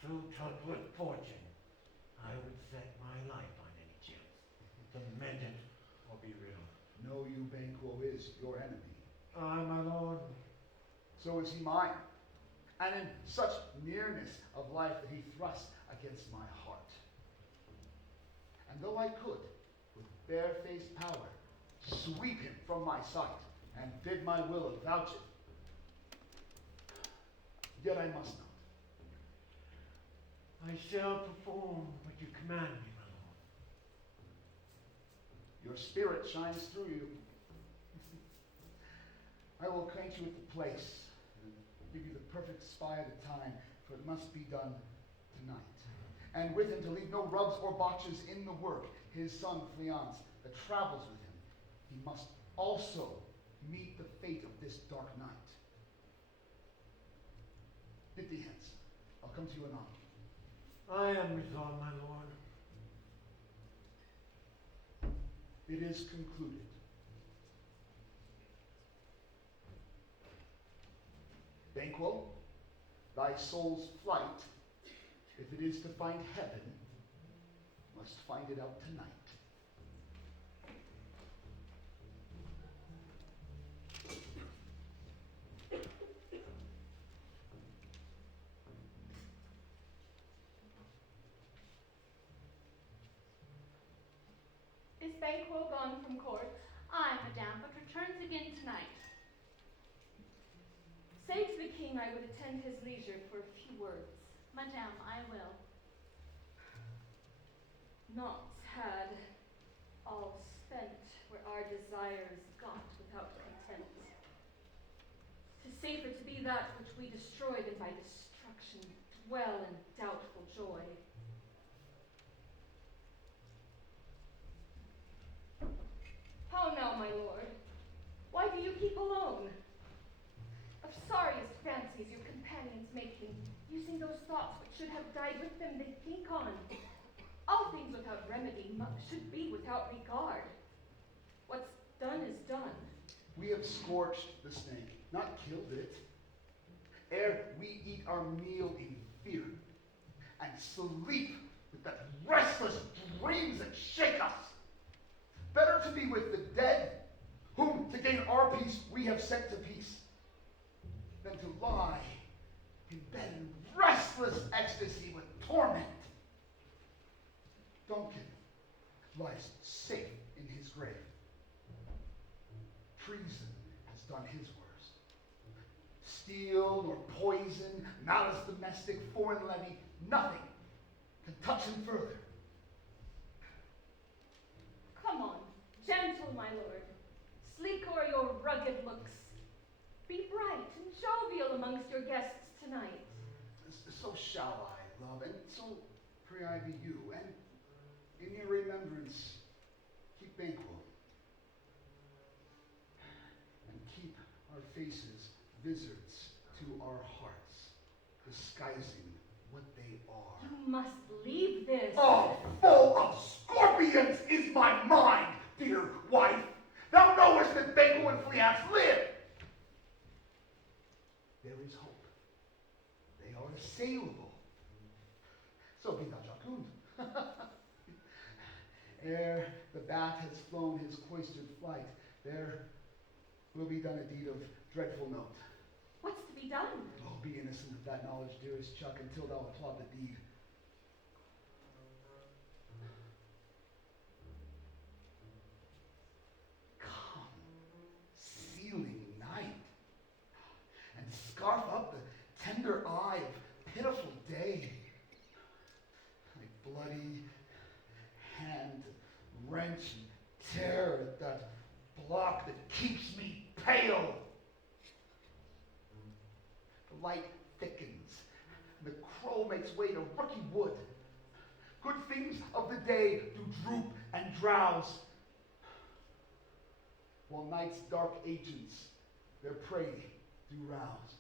so tugged with fortune, I would set my life on any chance, to mend it or be rid. Know you Banquo is your enemy. Aye, my lord. So is he mine, and in such nearness of life that he thrusts against my heart. And though I could, with bare-faced power, sweep him from my sight, and bid my will avouch it, yet I must not. I shall perform what you command me, my lord. Your spirit shines through you. I will acquaint you with the place, and give you the perfect spy of the time, for it must be done tonight. And with him to leave no rubs or botches in the work, his son Fleance, that travels with him, he must also meet the fate of this dark night. Get thee hence. I'll come to you anon. I am resolved, my lord. It is concluded. Banquo, thy soul's flight, if it is to find heaven, must find it out tonight. Is Banquo gone from court? Aye, madame, but returns again tonight. Say to the king I would attend his leisure for a few words. Madame, I will. Not had our desires got without content. 'Tis safer to be that which we destroy than by destruction dwell in doubtful joy. How now, my lord? Why do you keep alone? Of sorriest fancies your companions making, using those thoughts which should have died with them they think on. All things without remedy should be without regard. What's done is done. We have scorched the snake, not killed it. Ere we eat our meal in fear, and sleep with the restless dreams that shake us. Better to be with the dead, whom to gain our peace we have sent to peace, than to lie in bed in restless ecstasy with torment. Duncan lies safe in his grave. Treason has done his worst. Steel or poison, malice domestic, foreign levy, nothing can touch him further. Come on, gentle, my lord. Sleek o'er your rugged looks. Be bright and jovial amongst your guests tonight. So shall I, love, and so pray I be you, and in your remembrance keep banquet, and keep our faces visards to our hearts, disguising what they are. You must leave this. Oh, full of scorpions is my mind, dear wife. Thou knowest that Banquo and Fleance live. There is hope. They are assailable. So be thou jocund. Ere the bat has flown his cloistered flight, there will be done a deed of dreadful note. What's to be done? Oh, be innocent of that knowledge, dearest Chuck, until thou applaud the deed. Come, sealing night, and scarf up the tender eye of pitiful day. My bloody hand wrench and tear at that block that keeps me pale. The light thickens, and the crow makes way to rooky wood. Good things of the day do droop and drowse, while night's dark agents their prey do rouse.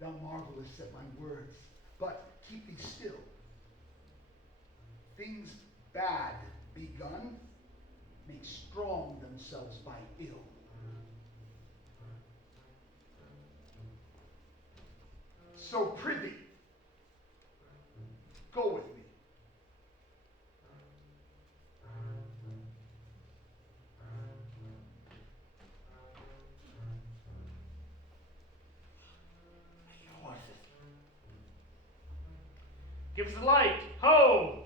Thou marvelest at my words, but keep thee still. Things bad begun make strong themselves by ill. So prithee, go with me. Horses. Give us the light. Ho!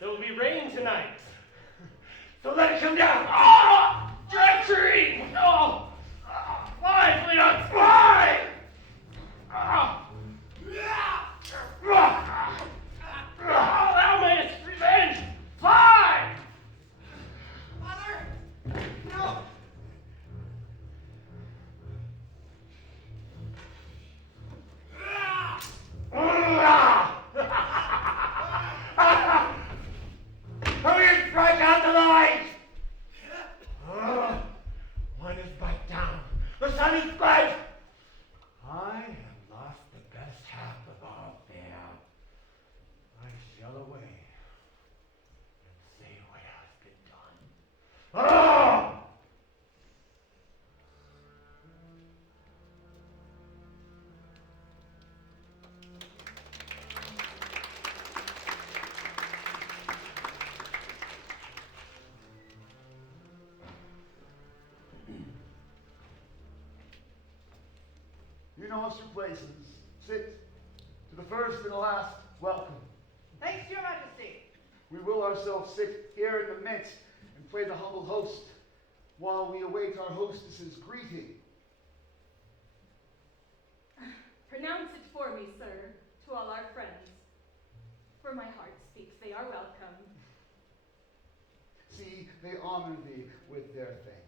There will be rain tonight. So let it come down. Ah! Treachery! Oh! Fly, Fleance, fly! Ah! Thou mayest revenge! Fly! Mother! No! Hurry, strike out the light! One is bite down. The sun is bright! I have lost the best half of our fare. I shall away and say what has been done. Ah! You know us your places. Sit. To the first and the last, welcome. Thanks to your majesty. We will ourselves sit here in the midst and play the humble host while we await our hostess's greeting. Pronounce it for me, sir, to all our friends. For my heart speaks, they are welcome. See, they honor thee with their thanks.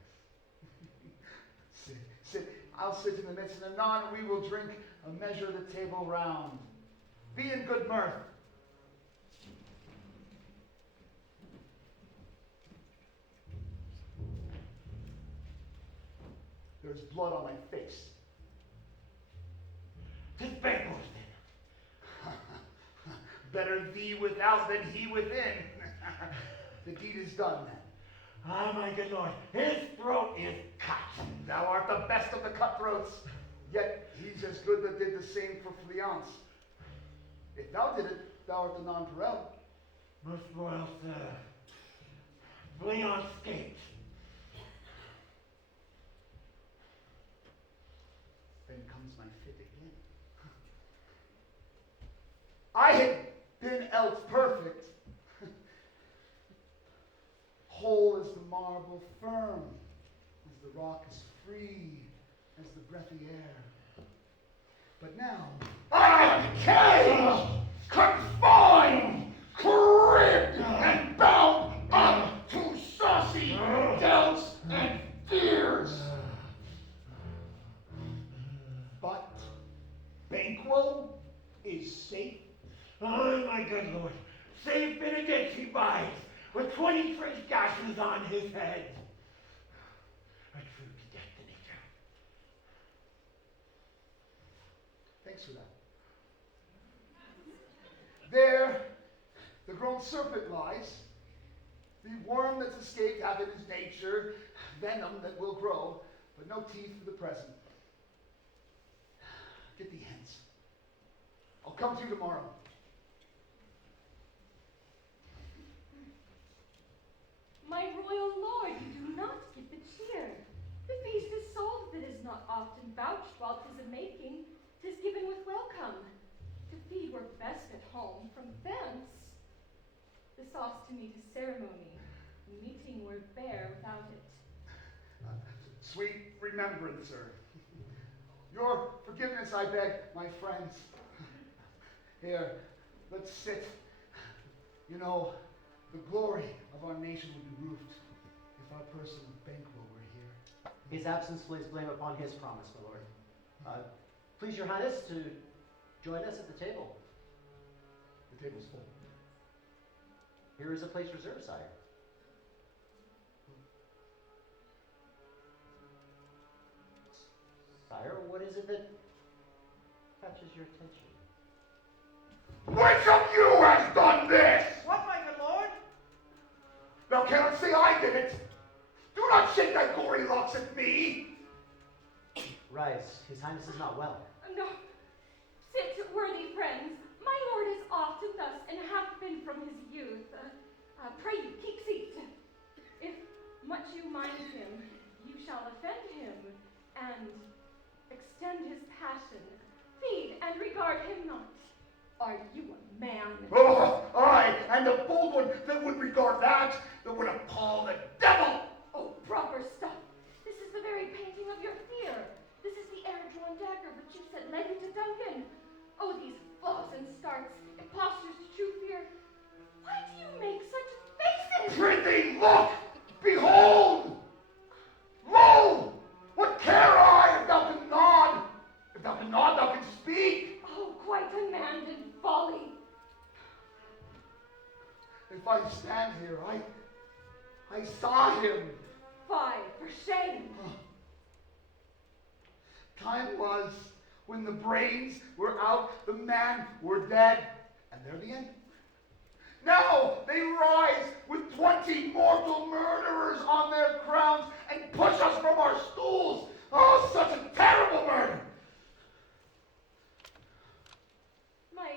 Sit. I'll sit in the midst, and anon we will drink a measure the table round. Be in good mirth. There's blood on my face. 'Tis Banquo's then. Better thee without than he within. The deed is done then. Ah, my good lord, his throat is cut. Thou art the best of the cutthroats, yet he's as good that did the same for Fleance. If thou did it, thou art the nonpareil. Most royal sir, Leon escaped. Then comes my fit again. I had been else perfect, whole as the marble, firm as the rock is free as the breathy air. But now I am caged, confined, cribbed, and bound up to saucy doubts and fears. But Banquo is safe. Oh, my good lord, safe Benedict he bides, with 23 gashes on his head. A true destinator. Thanks for that. There, the grown serpent lies. The worm that's escaped hath in his nature venom that will grow, but no teeth for the present. Get thee hence. I'll come to you tomorrow. My royal lord, you do not get the cheer. The feast is solved that is not often vouched while 'tis a making, 'tis given with welcome. To feed were best at home, from thence the sauce to meet is ceremony, meeting were bare without it. Sweet remembrancer. Your forgiveness I beg, my friends. Here, let's sit. You know, the glory of our nation would be roofed if our person Banquo were here. His absence lays blame upon his promise, my lord. Please, your highness, to join us at the table. The table's full. Here is a place reserved, sire. Sire, what is it that catches your attention? Which of you has done this? What, my good lord? Thou cannot say I did it. Do not shake thy gory locks at me. Rise, his highness is not well. No, sit, worthy friends. My lord is often thus, and hath been from his youth. Pray you, keep seat. If much you mind him, you shall offend him, and extend his passion. Feed and regard him not. Are you a man? Oh, I, and a bold one that would regard that would appall the devil. Oh, proper stuff. This is the very painting of your fear. This is the air-drawn dagger which you said led you to Duncan. Oh, these flaws and starts, impostures to true fear. Why do you make such faces? Prithee, look! Behold! Lo! What care I if thou can nod? If thou can nod, thou can speak. Oh, quite a man in folly. If I stand here, I saw him. Fie, for shame. Time was when the brains were out, the man were dead, and there the end. Now they rise with 20 mortal murderers on their crowns and push us from our stools. Oh, such a terrible murder! My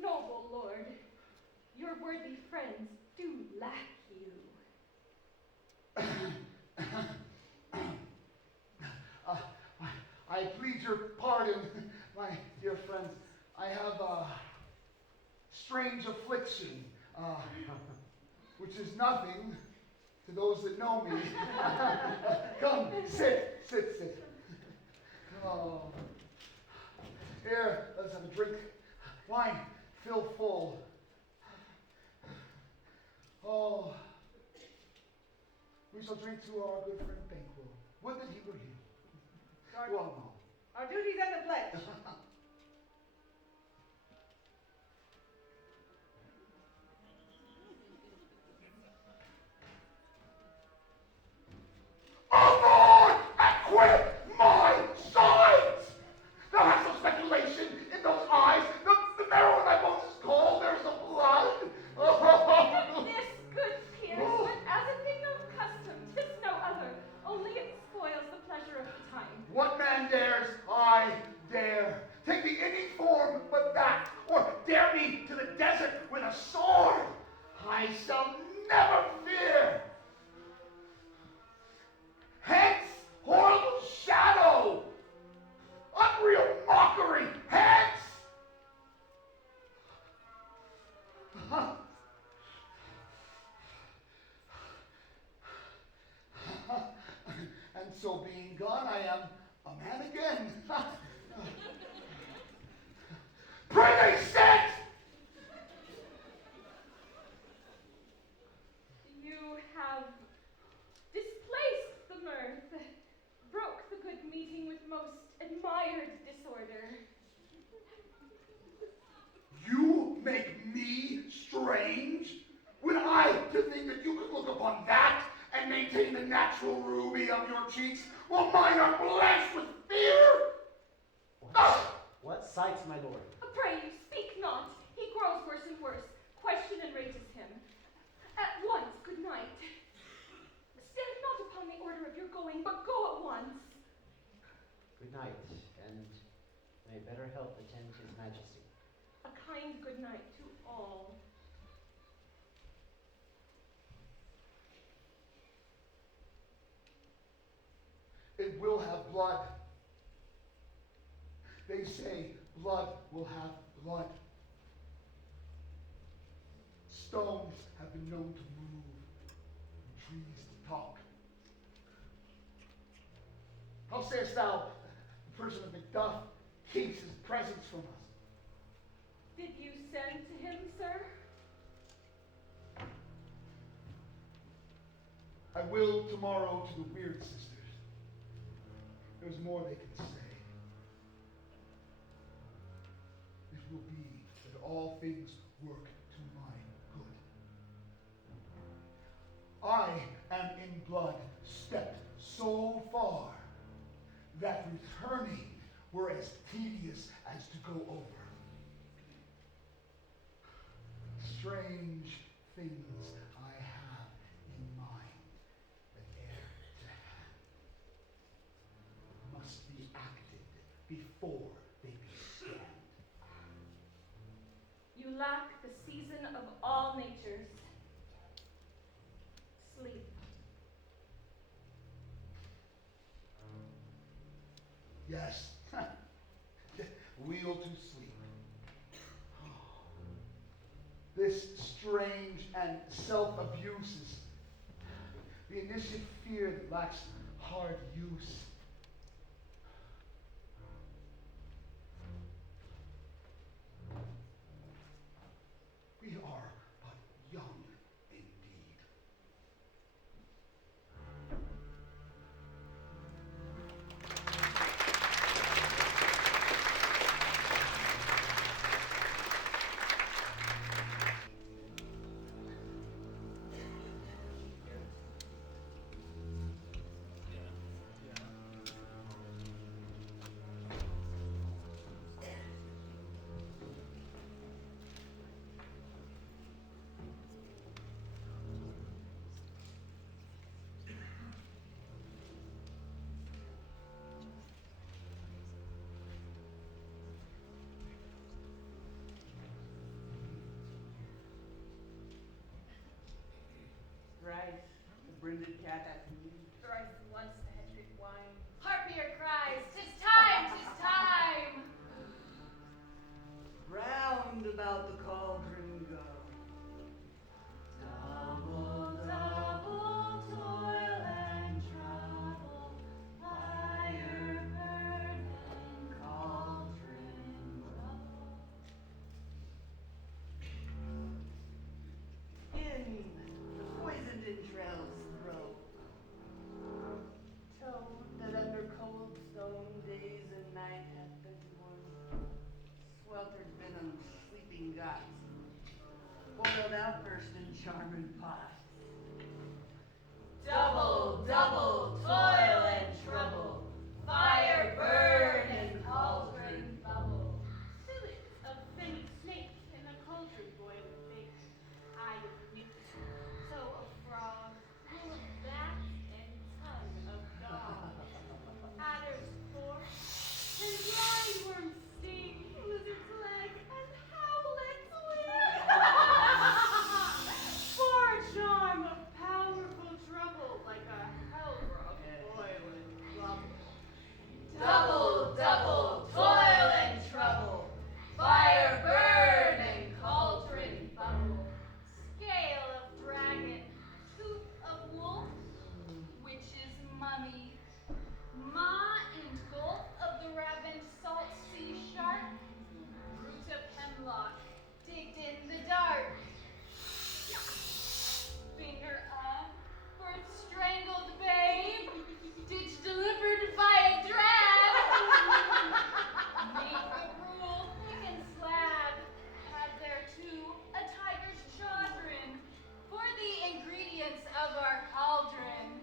noble lord, your worthy friends do lack you. I plead your pardon, my dear friends. I have a strange affliction, which is nothing to those that know me. Come, sit. Oh. Here, let's have a drink. Wine, fill full. Oh, we shall drink to our good friend Banquo. Would that he were here. You all know. Our duties and the pledge. Avoid and quit my sight! Thou hast no speculation in those eyes. The marrow in thy bones is cold. There is no blood. And this, good peers, but as a thing of custom, 'tis no other, only it spoils the pleasure of the time. What man dares, I dare. Take the any form but that, or dare me to the desert with a sword. I shall never fear. Hence, horrible shadow! Unreal mockery! Hence! And so being gone, I am a man again. Pray they sit! You have displaced the mirth, broke the good meeting with most admired disorder. You make me strange? Would I to think that you could look upon that and maintain the natural ruby of your cheeks while mine are blanched with fear? What sights, my lord? Pray you, speak not. He grows worse and worse. Question enrages him. At once, good night. Stand not upon the order of your going, but go at once. Good night, and may better health attend his majesty. A kind good night to all. It will have blood. They say blood will have blood. Stones have been known to move, and trees to talk. How sayest thou the person of Macbeth keeps his presence from us? Did you send to him, sir? I will tomorrow to the Weird Sisters. There's more they can say. It will be that all things work to my good. I am in blood stepped so far that returning were as tedious as to go over. Strange things I have in mind that ere to hand must be acted before they be scanned. You lack the season of all natures. Sleep. Yes, wheel to sleep. This strange and self-abuse is the initiate fear that lacks hard use. We are but young indeed. Thrice the brinded cat hath moved. Thrice once the head wine. Harpier cries, 'tis time, 'tis time! Round about the cauldron go. Double, double toil and trouble, fire burning cauldron double, toil and trouble. Fire burn and cauldron bubble. Fillets of fenny snake in the cauldron boil and bake. Eye of newt, toe of frog, wool of bat, and tongue of dog. Adder's fork, and blind worm's sting, lizard's leg, and howlet's wing. For a charm of powerful trouble, like a hell rock boil and bubble. Double, double, toil and trouble. Fire burn and cauldron bubble. Scale of dragon, tooth of wolf, witch's mummy, maw and gulf of the ravined salt sea shark, root of hemlock, digged in the dark. Finger up for its strangled babe, ditch delivered by a drag. Make the rule thick and slab, add thereto a tiger's chaudron for the ingredients of our cauldron.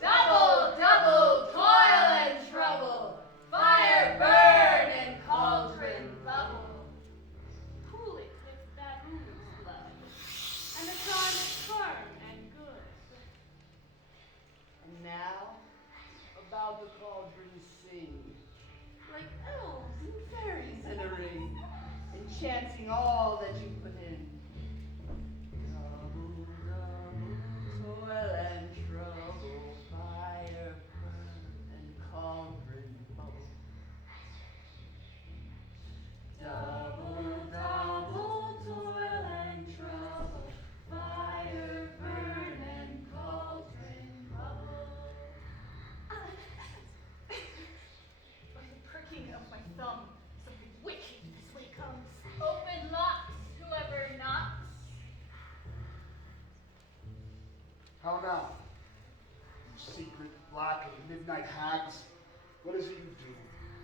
Double, double, toil and trouble. Fire burn and cauldron bubble. Cool it with baboon's blood, and the charm is firm and good. And now, about the cauldron sing, like elves and fairies in a ring, enchanting all that you put in. Double, double, toil and trouble, fire burn and cauldron bubble. Double, double, toil and trouble, fire burn and cauldron bubble. By the pricking of my thumb, something wicked this way comes. Open locks, whoever knocks. How now? You secret, black, and midnight hags, what is it you do?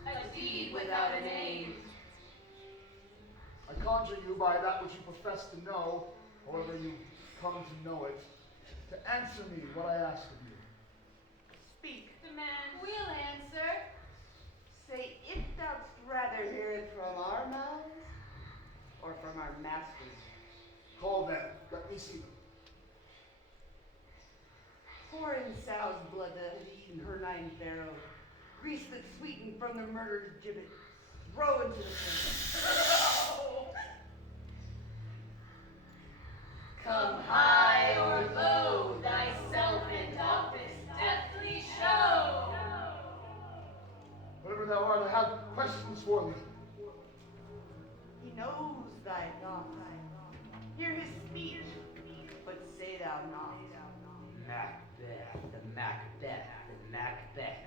A deed without a name. I conjure you by that which you profess to know, however you come to know it, to answer me what I ask of you. Speak. Demand. We'll answer. Say if thou'dst rather hear it from our mouths or from our masters. Call them, let me see them. Pour in sow's blood that had eaten her 9 pharaoh, grease that sweetened from the murdered gibbet, throw into the fire. Come high or low, thyself in office deftly show. Whatever thou art, I have questions for thee. He knows thy thoughts. Hear his speech, but say thou not. Macbeth, the Macbeth, the Macbeth.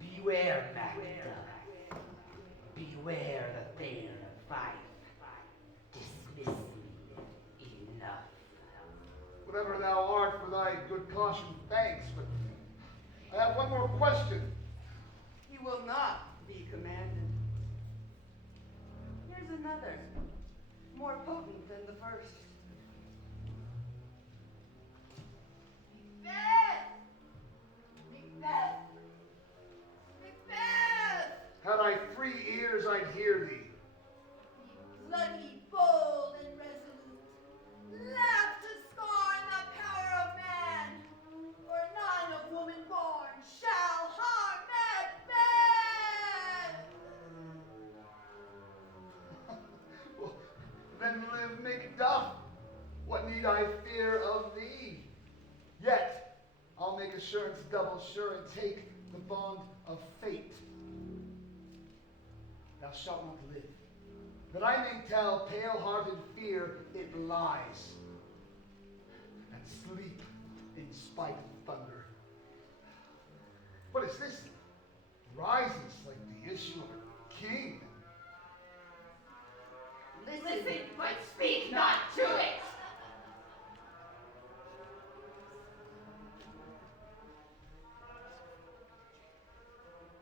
Beware, Macbeth. Beware the Thane of Fife. Dismiss me. Enough. Whatever thou art, for thy good caution, thanks, but I have one more question. He will not be commanded. Here's another, more potent than the first. Macbeth! Macbeth! Macbeth! Had I 3 ears, I'd hear thee. Be bloody, bold, and resolute. Laugh to scorn the power of man, for none of woman born shall harm Macbeth! Well, then live Macduff. What need I fear of thee? Yet, I'll make assurance double sure and take the bond of fate. Thou shalt not live, that I may tell pale-hearted fear it lies, and sleep in spite of thunder. What is this? Rises like the issue of a king. Listen, but speak not to it!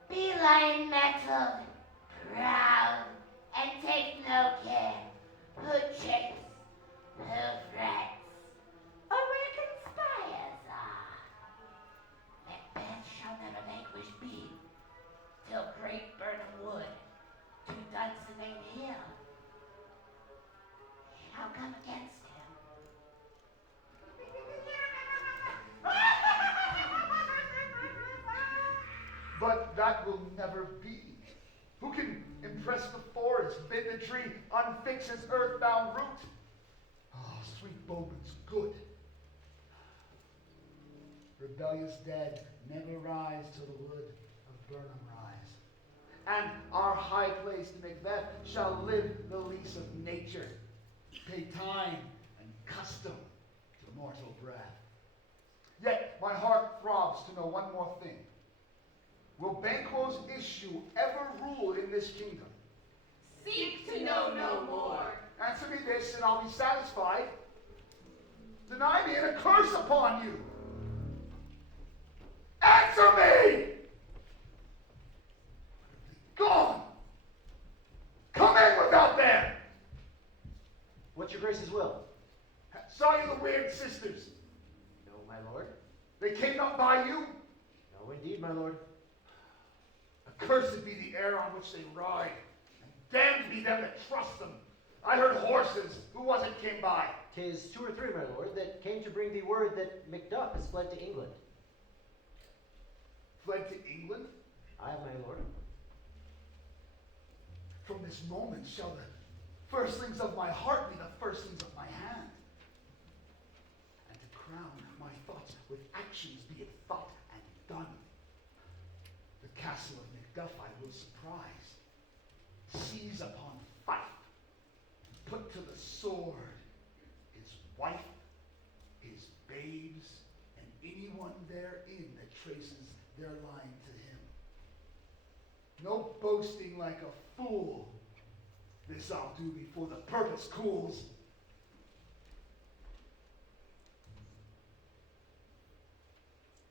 Beeline mettled, proud, and take no care. Who checks, who frets, or where conspires are. still Great Burnham Wood, to Dunsinane Hill. Shall come against him. But that will never be. Who can impress the forest, bid the tree unfix its earthbound root? Ah, sweet Bowman's good. Rebellious dead never rise till the wood of Burnham rise. And our high-placed Macbeth shall live the lease of nature, pay time and custom to mortal breath. Yet my heart throbs to know one more thing. Will Banquo's issue ever rule in this kingdom? Seek to know no more. Answer me this, and I'll be satisfied. Deny me, and a curse upon you. Answer me! Gone! Come in without them! What's your grace's will? Saw you the weird sisters? No, my lord. They came not by you? No, indeed, my lord. Accursed be the air on which they ride, and damned be them that trust them. I heard horses. Who was it came by? 'Tis 2 or 3, my lord, that came to bring thee word that Macduff has fled to England. Fled to England? Aye, my lord. From this moment shall the firstlings of my heart be the firstlings of my hand. And to crown my thoughts with actions, be it thought and done. The castle of Macduff I will surprise, seize upon Fife, and put to the sword his wife, his babes, and anyone therein that traces their line to him. No boasting like a fool. This I'll do before the purpose cools.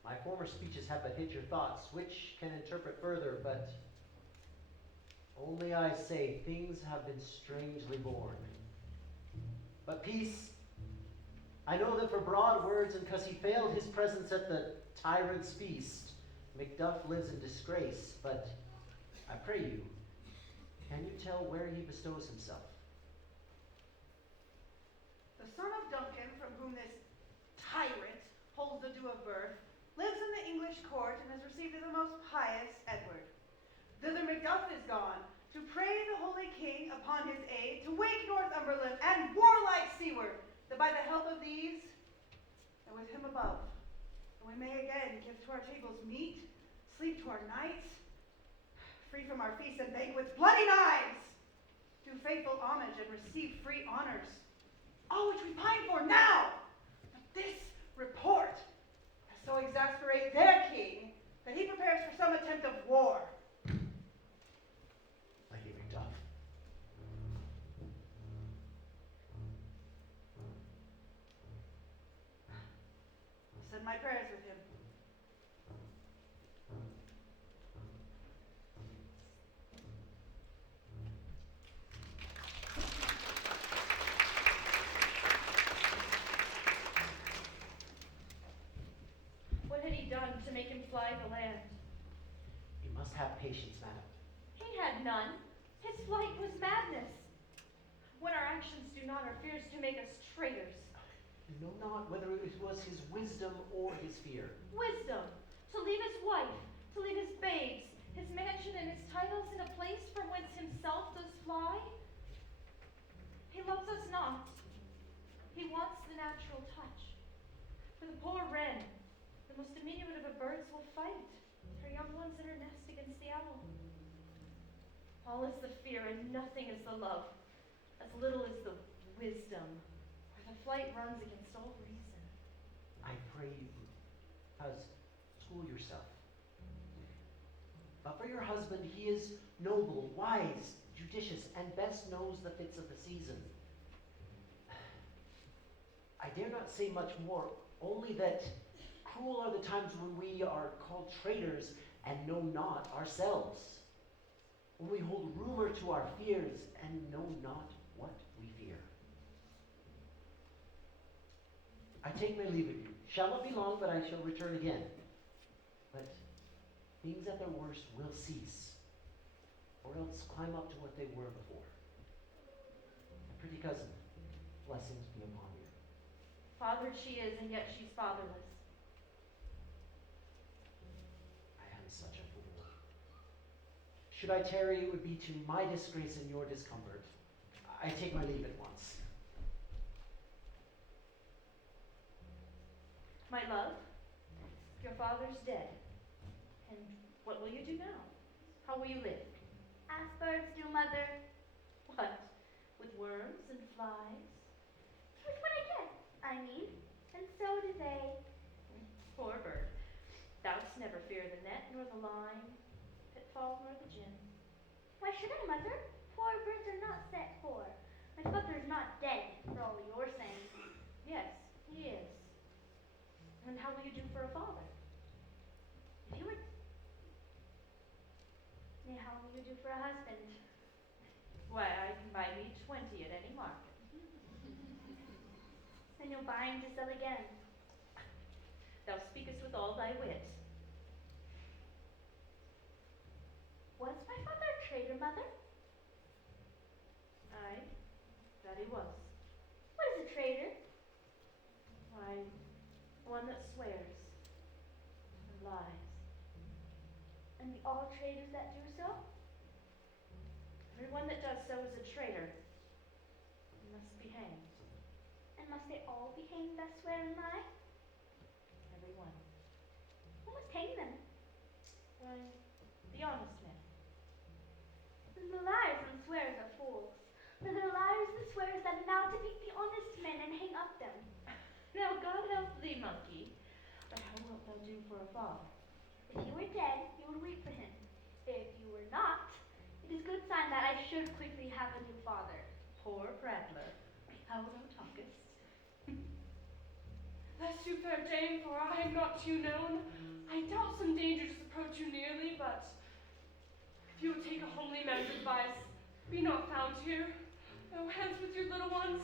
My former speeches have but hid your thoughts, which can interpret further, but only I say things have been strangely born. But peace, I know that for broad words and 'cause he failed his presence at the tyrant's feast, Macduff lives in disgrace, but I pray you, can you tell where he bestows himself? The son of Duncan, from whom this tyrant holds the due of birth, lives in the English court and has received as the most pious Edward. Thither Macduff is gone, to pray the holy king upon his aid, to wake Northumberland and warlike seaward, that by the help of these, and with him above, we may again give to our tables meat, sleep to our nights, free from our feasts and banquets, bloody knives, do faithful homage and receive free honors, all which we pine for now. But this report has so exasperated their king that he prepares for some attempt of war. Lady Macduff. Send my prayers with him. What had he done to make him fly the land? You must have patience, madam. He had none. His flight was madness. When our actions do not, our fears do make us traitors. You know not whether it was his wisdom or his fear. Wisdom, to leave his wife, to leave his babes, his mansion and his titles in a place from whence himself does fly. He loves us not. He wants the natural touch. For the poor wren, the most diminutive of birds, will fight her young ones in her nest against the owl. All is the fear and nothing is the love, as little is the wisdom, where the flight runs against all reason. I pray you, school yourself. But for your husband, he is noble, wise, judicious, and best knows the fits of the season. I dare not say much more, only that cruel are the times when we are called traitors and know not ourselves, when we hold rumor to our fears and know not what we fear. I take my leave of you. Shall not be long, but I shall return again. But things at their worst will cease or else climb up to what they were before. My pretty cousin, blessings be upon you. Fathered she is, and yet she's fatherless. I am such a fool. Should I tarry, it would be to my disgrace and your discomfort. I take my leave at once. My love, your father's dead. And what will you do now? How will you live? As birds do, Mother. What? With worms and flies? With what I get, I mean. And so do they. Poor bird. Thou'dst never fear the net, nor the line, pitfall, nor the gin. Why should I, Mother? Poor birds are not set for. My father's not dead, for all you're saying. Yes, he is. And how will you do for a father? If you were... Yeah, how will you do for a husband? Why, I can buy me 20 at any market. Then you'll buy and to sell again. Thou speakest with all thy wit. Was my father a traitor, Mother? Aye, that he was. What is a traitor? Why, one that swears and lies. And be all traitors that do so? Everyone that does so is a traitor and must be hanged. And must they all be hanged that swear and lie? Everyone. Who must hang them? Why, the honest men. Then the liars and swearers are fools. For they're liars and swearers that vow to beat the honest men and hang up them. Now God help thee, monkey. But how wilt thou do for a father? If you were dead, you would weep for him. If you were not, it is good sign that I should quickly have a new father. Poor prattler, how thou talkest. Bless you, fair dame, for I am not you known. I doubt some dangers approach you nearly, but if you would take a homely man's advice, be not found here. Oh, hence with your little ones.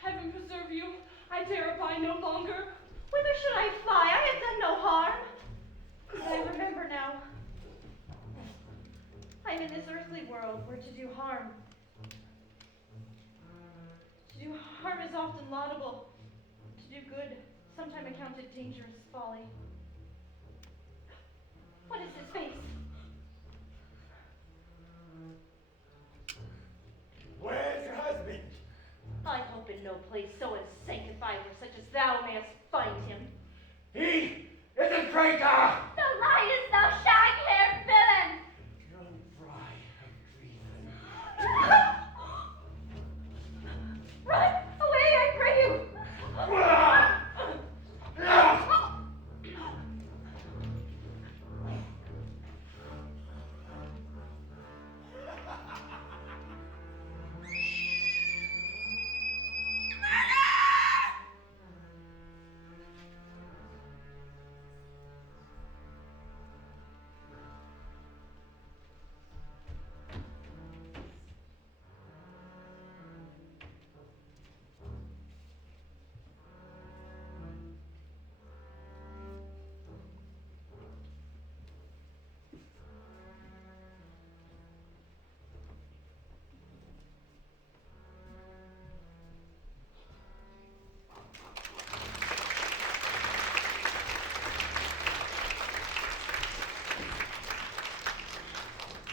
Heaven preserve you. I dare abide no longer. Whither should I fly? I have done no harm. I remember now. I'm in this earthly world where to do harm. To do harm is often laudable. To do good, sometime accounted dangerous folly. What is his face? Where's your husband? I hope in no place so unsanctified where such as thou mayest find him. He is a traitor! Thou liest, thou shag-haired villain! Young bride of treason. Run away, I pray you!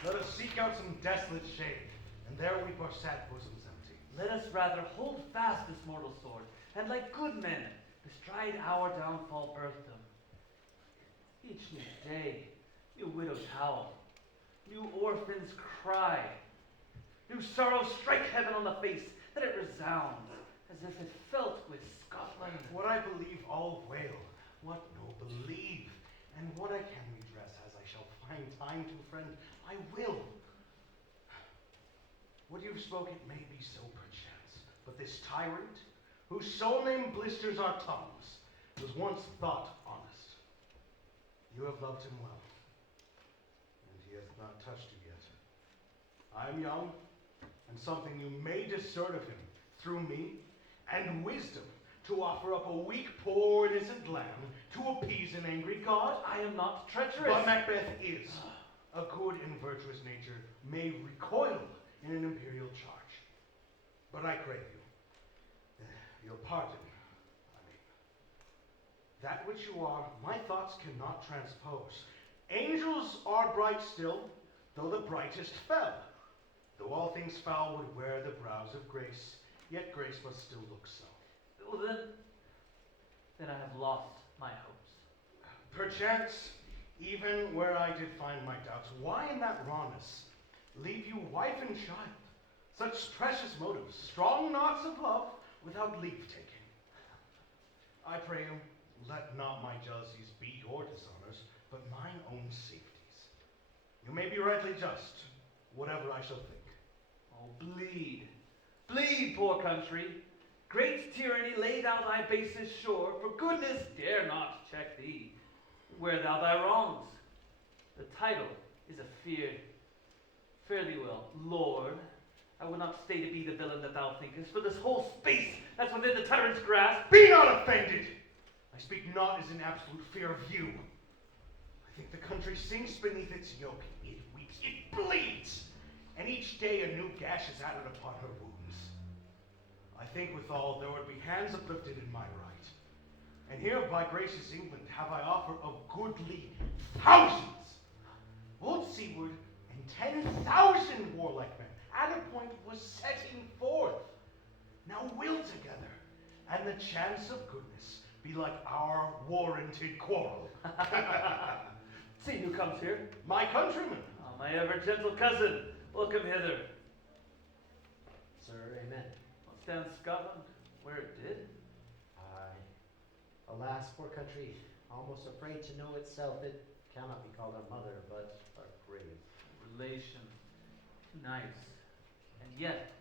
Let us seek out some desolate shade, and there weep our sad bosoms empty. Let us rather hold fast this mortal sword, and like good men, bestride our downfall birth them. Each new day, new widows howl, new orphans cry, new sorrows strike heaven on the face, that it resounds, as if it felt with Scotland. What I believe all wail, what no believe, and what I can redress as I shall find time to friend, I will. What you've spoken may be so perchance, but this tyrant, whose sole name blisters our tongues, was once thought honest. You have loved him well, and he hath not touched you yet. I am young, and something you may discern of him through me, and wisdom to offer up a weak, poor, innocent lamb to appease an angry God. I am not treacherous. But Macbeth is. a good and virtuous nature may recoil in an imperial charge. But I crave your pardon. I mean, that which you are, my thoughts cannot transpose. Angels are bright still, though the brightest fell. Though all things foul would wear the brows of grace, yet grace must still look so. Well, then I have lost my hopes. Perchance, even where I did find my doubts, why in that rawness leave you wife and child? Such precious motives, strong knots of love, without leave taking. I pray you, let not my jealousies be your dishonors, but mine own safeties. You may be rightly just, whatever I shall think. Oh, bleed, bleed, poor country. Great tyranny, lay thou thy bases sure, for goodness dare not check thee. Wear thou thy wrongs. The title is a feared. Fare thee well, Lord. I will not stay to be the villain that thou thinkest, for this whole space that's within the tyrant's grasp. Be not offended! I speak not as in absolute fear of you. I think the country sinks beneath its yoke. It weeps, it bleeds, and each day a new gash is added upon her wounds. I think withal there would be hands uplifted in my right. And here by gracious England have I offer of goodly thousands. Old Seaward and 10,000 warlike men at a point was setting forth. Now will together, and the chance of goodness be like our warranted quarrel. See who comes here. My countryman. Oh, my ever-gentle cousin, welcome hither. Sir, amen. What stands Scotland where it did? Aye. Alas, poor country, almost afraid to know itself, it cannot be called our mother, but our grave. Relation, too nice, and yet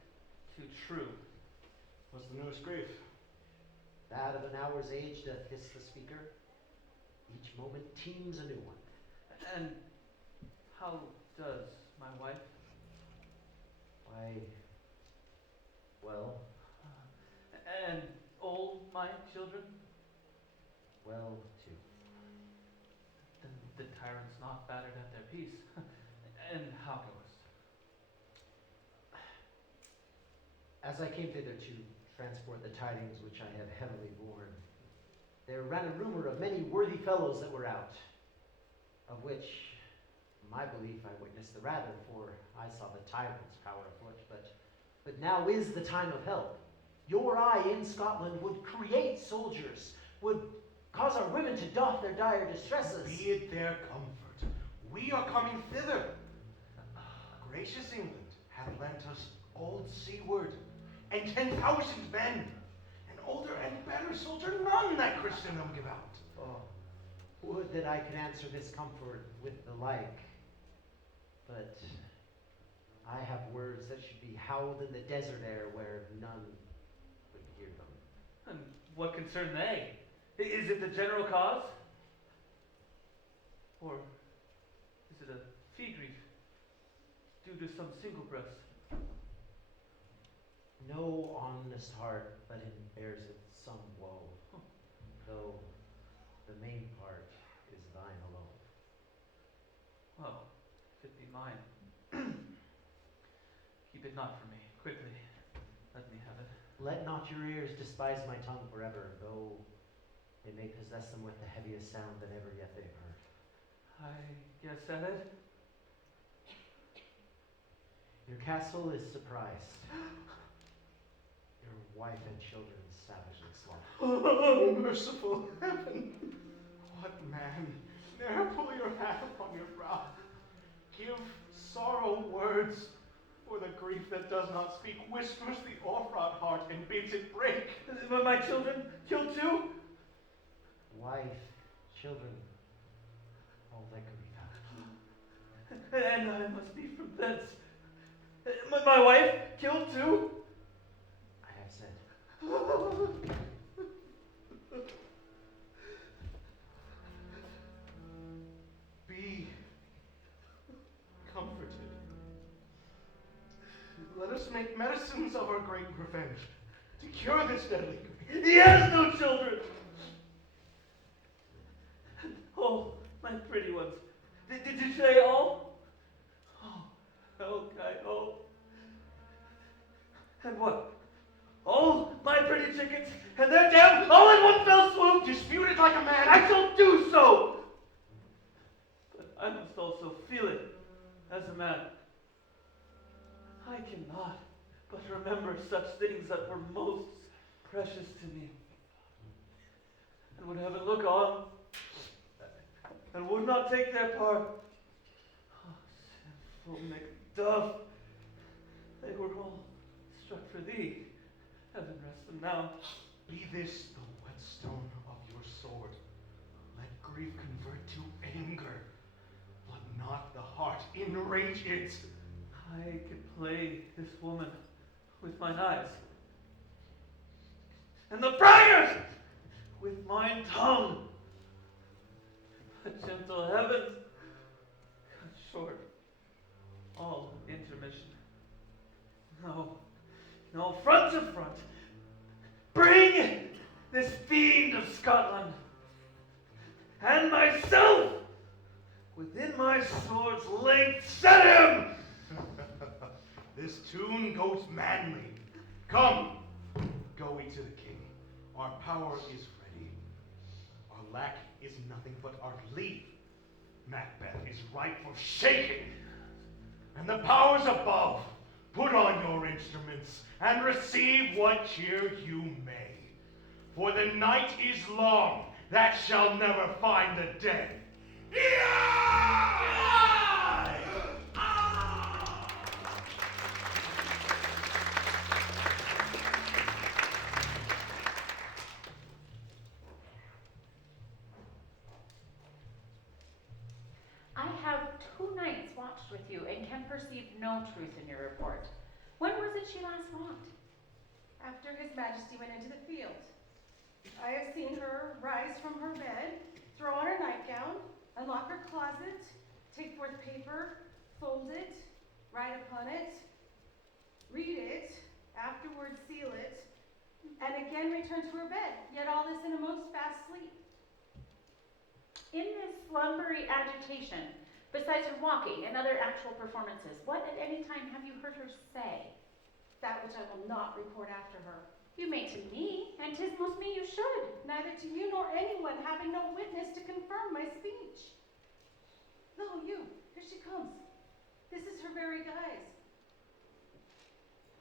too true. What's the newest grief? That of an hour's age doth hiss the speaker. Each moment teems a new one. And how does my wife? Why, well. And all my children? Well, too. Then the tyrant's not battered at their peace. And how goest? As I came thither to transport the tidings which I have heavily borne, there ran a rumor of many worthy fellows that were out, of which my belief I witnessed the rather, for I saw the tyrant's power afoot. But now is the time of help. Your eye in Scotland would create soldiers, would cause our women to doff their dire distresses. Be it their comfort. We are coming thither. Gracious England hath lent us old Seaward, and 10,000 men, an older and better soldier none that Christendom give out. Oh, would that I could answer this comfort with the like, but I have words that should be howled in the desert air where none would hear them. And what concern they? Is it the general cause? Or is it a fee grief due to some single breast? No honest heart but it bears it some woe, though the main part is thine alone. Well, if it be mine, keep it not from me. Quickly, let me have it. Let not your ears despise my tongue forever, though they may possess them with the heaviest sound that ever yet they've heard. I guess at it. Your castle is surprised. Your wife and children savagely slaughtered. Oh, merciful heaven! What man, ne'er pull your hat upon your brow. Give sorrow words, for the grief that does not speak whispers the o'erwrought heart and bids it break. My children killed too? Wife, children, all that could be found. And I must be from thence. My wife killed too? I have said. Be comforted. Let us make medicines of our great revenge to cure this deadly grief. He has no children. Oh, my pretty ones. Did you say all? Well, I hope. And what? All my pretty chickens and their dam all in one fell swoop. Dispute it like a man. I shall do so. But I must also feel it as a man. I cannot but remember such things that were most precious to me. And would have it look on, and would not take their part. Oh, sinful Macduff, they were all struck for thee. Heaven rest them now. Be this the whetstone of your sword. Let grief convert to anger. Let not the heart enrage it. I can play this woman with mine eyes, and the briars with mine tongue. But gentle heavens, cut short all intermission. No, front to front. Bring this fiend of Scotland and myself within my sword's length. Set him! This tune goes manly. Come, go we to the king. Our power is ready. Our lack is nothing but our leave. Macbeth is ripe for shaking. And the powers above, put on your instruments and receive what cheer you may. For the night is long that shall never find the dead. I have 2 nights watched with you and can perceive no truth in your report. When was it she last walked? After His Majesty went into the field. I have seen her rise from her bed, throw on her nightgown, unlock her closet, take forth paper, fold it, write upon it, read it, afterwards seal it, and again return to her bed, yet all this in a most fast sleep. In this slumbery agitation, besides her walking and other actual performances, what at any time have you heard her say? That which I will not report after her. You may to me, and 'tis most me you should. Neither to you nor anyone, having no witness to confirm my speech. Lo, you, here she comes. This is her very guise.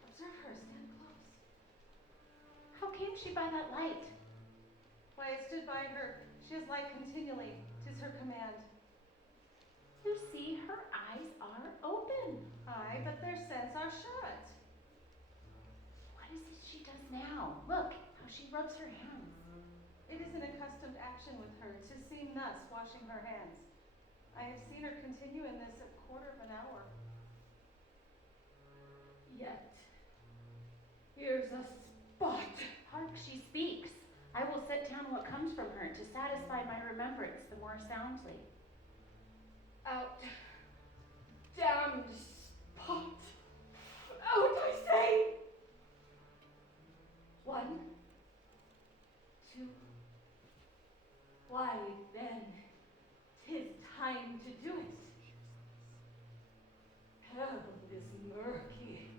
Observe her, stand close. How came she by that light? Why, I stood by her. She has light continually. 'Tis her command. You see, her eyes are open. Aye, but their sense are shut. What is it she does now? Look how she rubs her hands. It is an accustomed action with her, 'tis seen thus, washing her hands. I have seen her continue in this a quarter of an hour. Yet, here's a spot. Hark, she speaks. I will set down what comes from her to satisfy my remembrance the more soundly. Out, damned spot. Out, I say. 1, 2. Why then, 'tis time to do it. Hell is murky.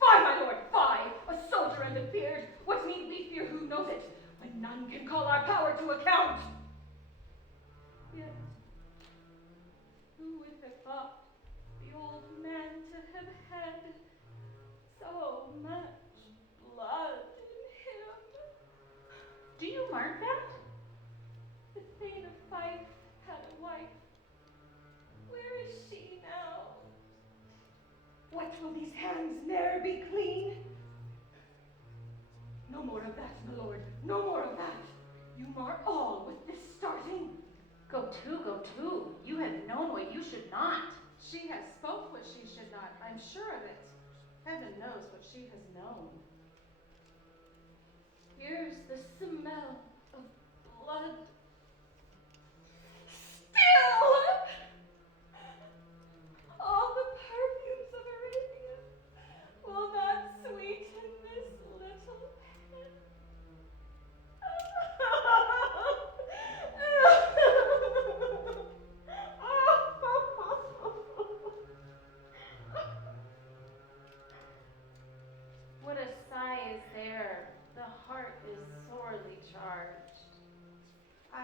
Fie, my lord, fie! A soldier and a beard. What need we fear? Who knows it? When none can call our power to account. Yet, who would have thought the old man to have had so much blood in him? Do you mark that? The Thane of Fife had a wife. Where is she now? What will these hands ne'er be clean? No more of that, my lord, no more of that. You mar all with this starting. Go to. You have known what you should not. She has spoke what she should not, I'm sure of it. Heaven knows what she has known. Here's the smell of blood. Still! All the perfumes of Arabia will not sweeten this little pen.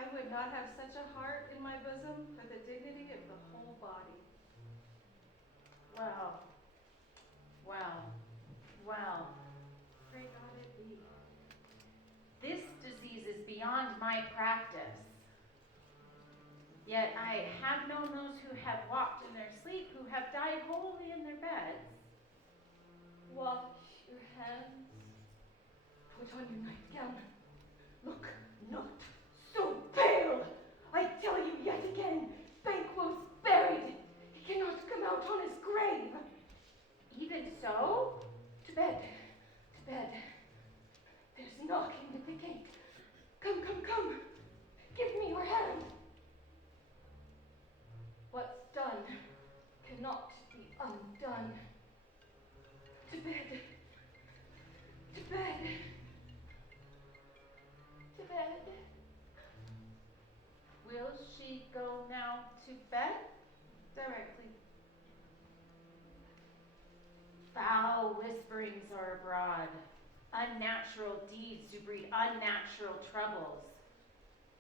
I would not have such a heart in my bosom for the dignity of the whole body. Well, well, well, pray God it be. This disease is beyond my practice. Yet I have known those who have walked in their sleep, who have died wholly in their beds. Wash your hands. Put on your nightgown. Look not so pale. I tell you yet again, Banquo's buried. He cannot come out on his grave. Even so? To bed, to bed. There's knocking at the gate. Come, come, come. Give me your hand. What's done cannot be undone. To bed. To bed. To bed. Will she go now to bed? Directly. Foul whisperings are abroad. Unnatural deeds do breed unnatural troubles.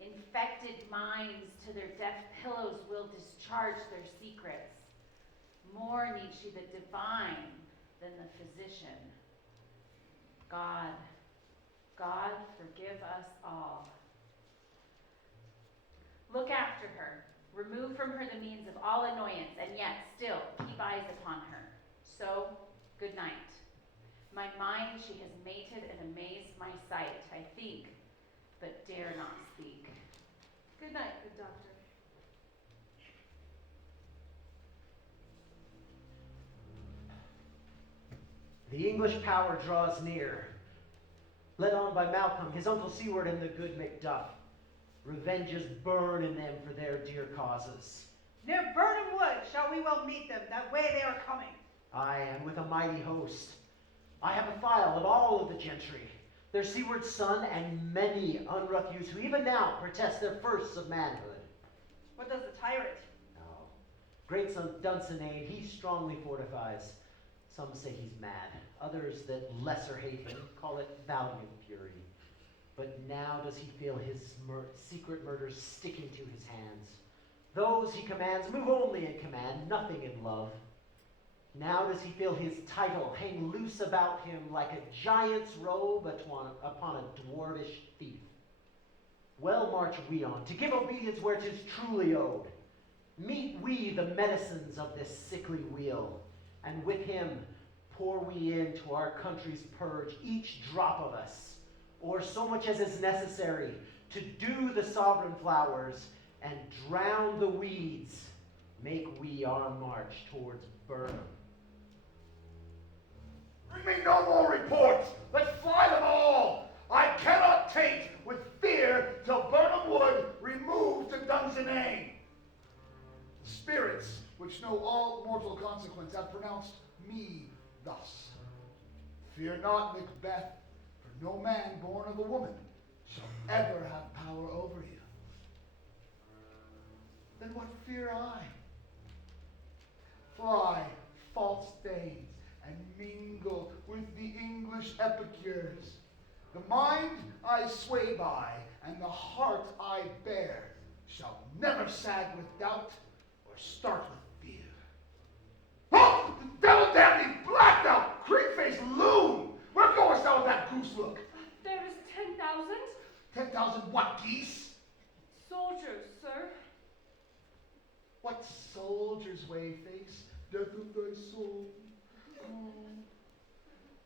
Infected minds to their deaf pillows will discharge their secrets. More need she the divine than the physician. God, God, forgive us all. Look after her. Remove from her the means of all annoyance, and yet still keep eyes upon her. So, good night. My mind she has mated and amazed my sight. I think, but dare not speak. Good night, good doctor. The English power draws near, led on by Malcolm, his uncle Seward, and the good Macduff. Revenges burn in them for their dear causes. Near Burnham Wood shall we well meet them, that way they are coming. Aye, and with a mighty host. I have a file of all of the gentry, their Seward son, and many unrough youths who even now protest their firsts of manhood. What does the tyrant? No. Great son Dunsinane, he strongly fortifies. Some say he's mad. Others that lesser hate him call it valiant fury. But now does he feel his secret murders sticking to his hands. Those he commands move only in command, nothing in love. Now does he feel his title hang loose about him like a giant's robe upon a dwarvish thief. Well march we on, to give obedience where 'tis truly owed. Meet we the medicines of this sickly wheel, and with him pour we into our country's purge each drop of us, or so much as is necessary to do the sovereign flowers and drown the weeds. Make we our march towards Burnham. Bring me no more reports. Let's fly them all. I cannot take with fear till Burnham Wood removed to Dunsinane. The spirits which know all mortal consequence have pronounced me thus. Fear not, Macbeth, for no man born of a woman shall ever have power over you. Then what fear I? Fly, false dames, and mingle with the English epicures. The mind I sway by, and the heart I bear, shall never sag with doubt or start with fear. Oh, the devil damn thee, blacked out, cream-faced loon! Where goest thou with that goose look? There is 10,000 10,000 what, geese? soldiers, sir. What soldier's way face, death of thy soul?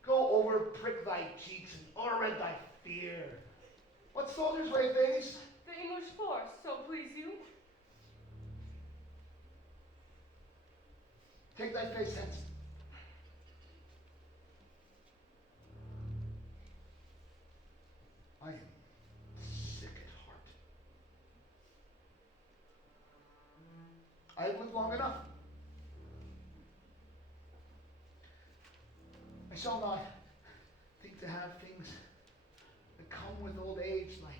Go over, prick thy cheeks, and o'erread thy fear. What soldier's way face? The English force, so please you. Take thy face hence. I am sick at heart. I have lived long enough. I shall not think to have things that come with old age, like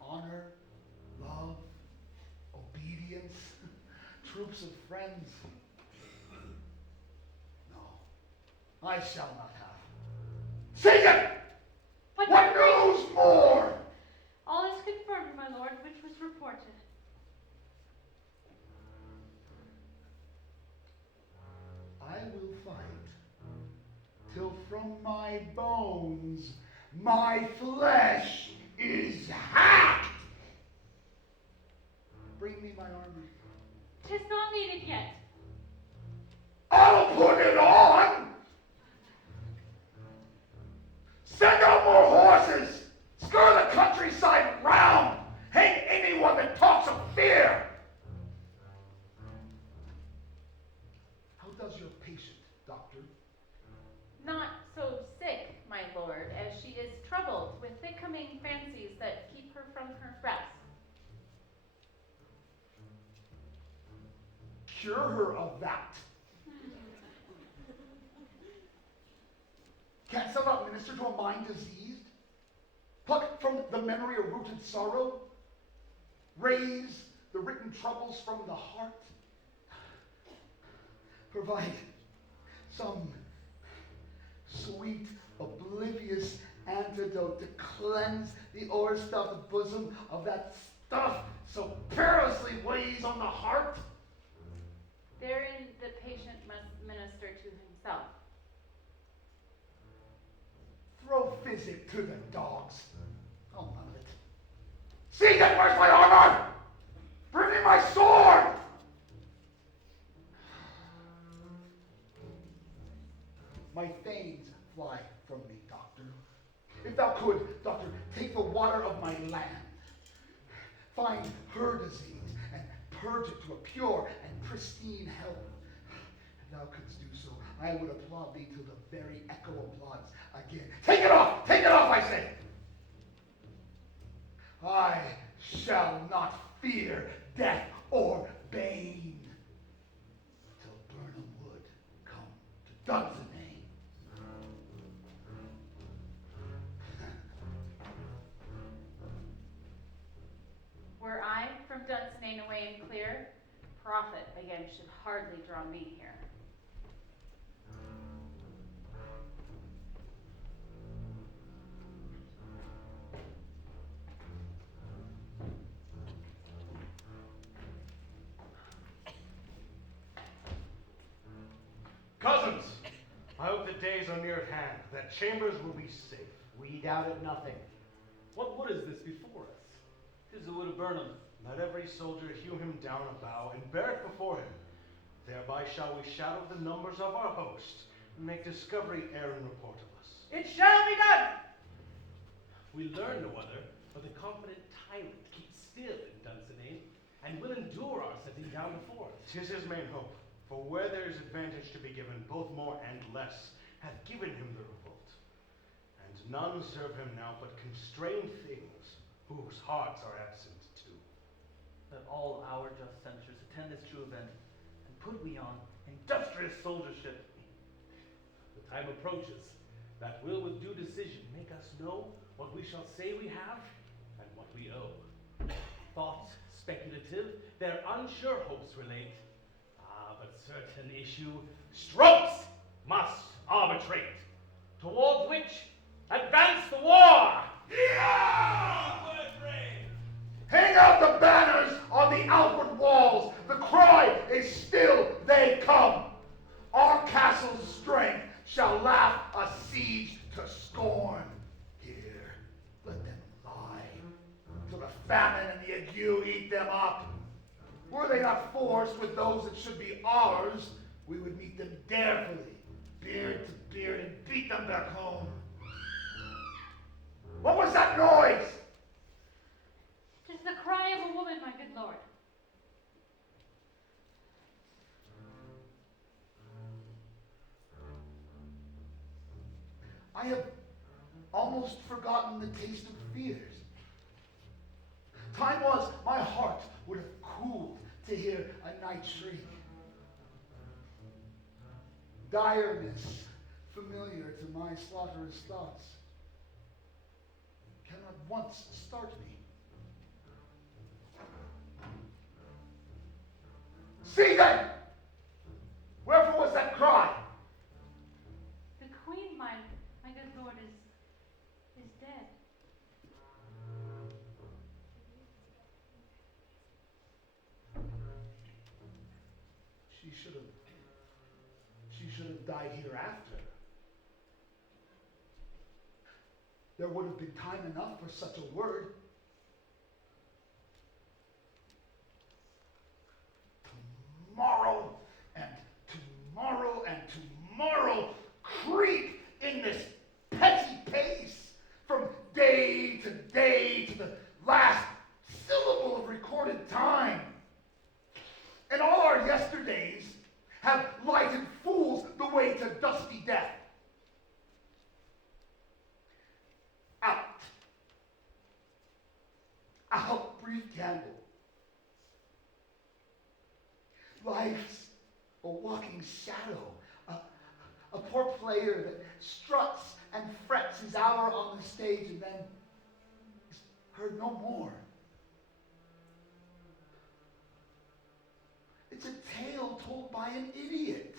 honor, love, obedience, troops of friends. No, I shall not have. Sing it! What news more? All is lord, which was reported. I will fight till from my bones my flesh is hacked. Bring me my armor. 'Tis not needed yet. I'll put it on. Send out more horses. Scur the countryside round. Hang anyone that talks of fear. How does your patient, doctor? Not so sick, my lord, as she is troubled with thick-coming fancies that keep her from her rest. Cure her of that. Canst thou not minister to a mind diseased? Pluck from the memory a rooted sorrow? Raise the written troubles from the heart? Provide some sweet, oblivious antidote to cleanse the o'erstuffed bosom of that stuff so perilously weighs on the heart? Therein the patient must minister to himself. Throw physic to the dogs. Oh, none of it. See that where's my armor? Bring me my sword! My fanes fly from me, doctor. If thou could, doctor, take the water of my land, find her disease, and purge it to a pure and pristine health. If thou couldst do so, I would applaud thee till the very echo applauds again. Take it off! Take it off, I say! I shall not fear death or bane till Burnham Wood come to Dunsinane. Were I from Dunsinane away and clear, profit again should hardly draw me here. Cousins, I hope the days are near at hand, that Chambers will be safe. We doubt it nothing. What wood is this before us? 'Tis the wood of Burnham. Let every soldier hew him down a bough and bear it before him. Thereby shall we shadow the numbers of our host, and make discovery ere in report of us. It shall be done. We learn no other, but the confident tyrant keeps still in Dunsinane, and will endure our setting down before us. 'Tis his main hope, for where there is advantage to be given, both more and less, hath given him the revolt. And none serve him now but constrained things, whose hearts are absent too. Let all our just censures attend this true event, and put we on industrious soldiership. The time approaches that will with due decision make us know what we shall say we have and what we owe. Thoughts speculative, their unsure hopes relate. But certain issue strokes must arbitrate, toward which advance the war. Yeah! Hang out the banners on the outward walls. The cry is still they come. Our castle's strength shall laugh a siege to scorn. Here, let them lie, till the famine and the ague eat them up. Were they not forced with those that should be ours, we would meet them darefully, beard to beard, and beat them back home. What was that noise? 'Tis the cry of a woman, my good lord. I have almost forgotten the taste of fears. Time was my heart would have cooled to hear a night shriek. Direness, familiar to my slaughterous thoughts, cannot once start me. See then! Wherefore was that cry? The queen, my good lord, is dead. died hereafter. There would have been time enough for such a word. Tomorrow and tomorrow and tomorrow creep in this petty pace from day to the last syllable of recorded time. And all our yesterdays have lighted fools the way to dusty death. Out, brief candle. Life's a walking shadow, a poor player that struts and frets his hour on the stage and then is heard no more. It's a tale told by an idiot,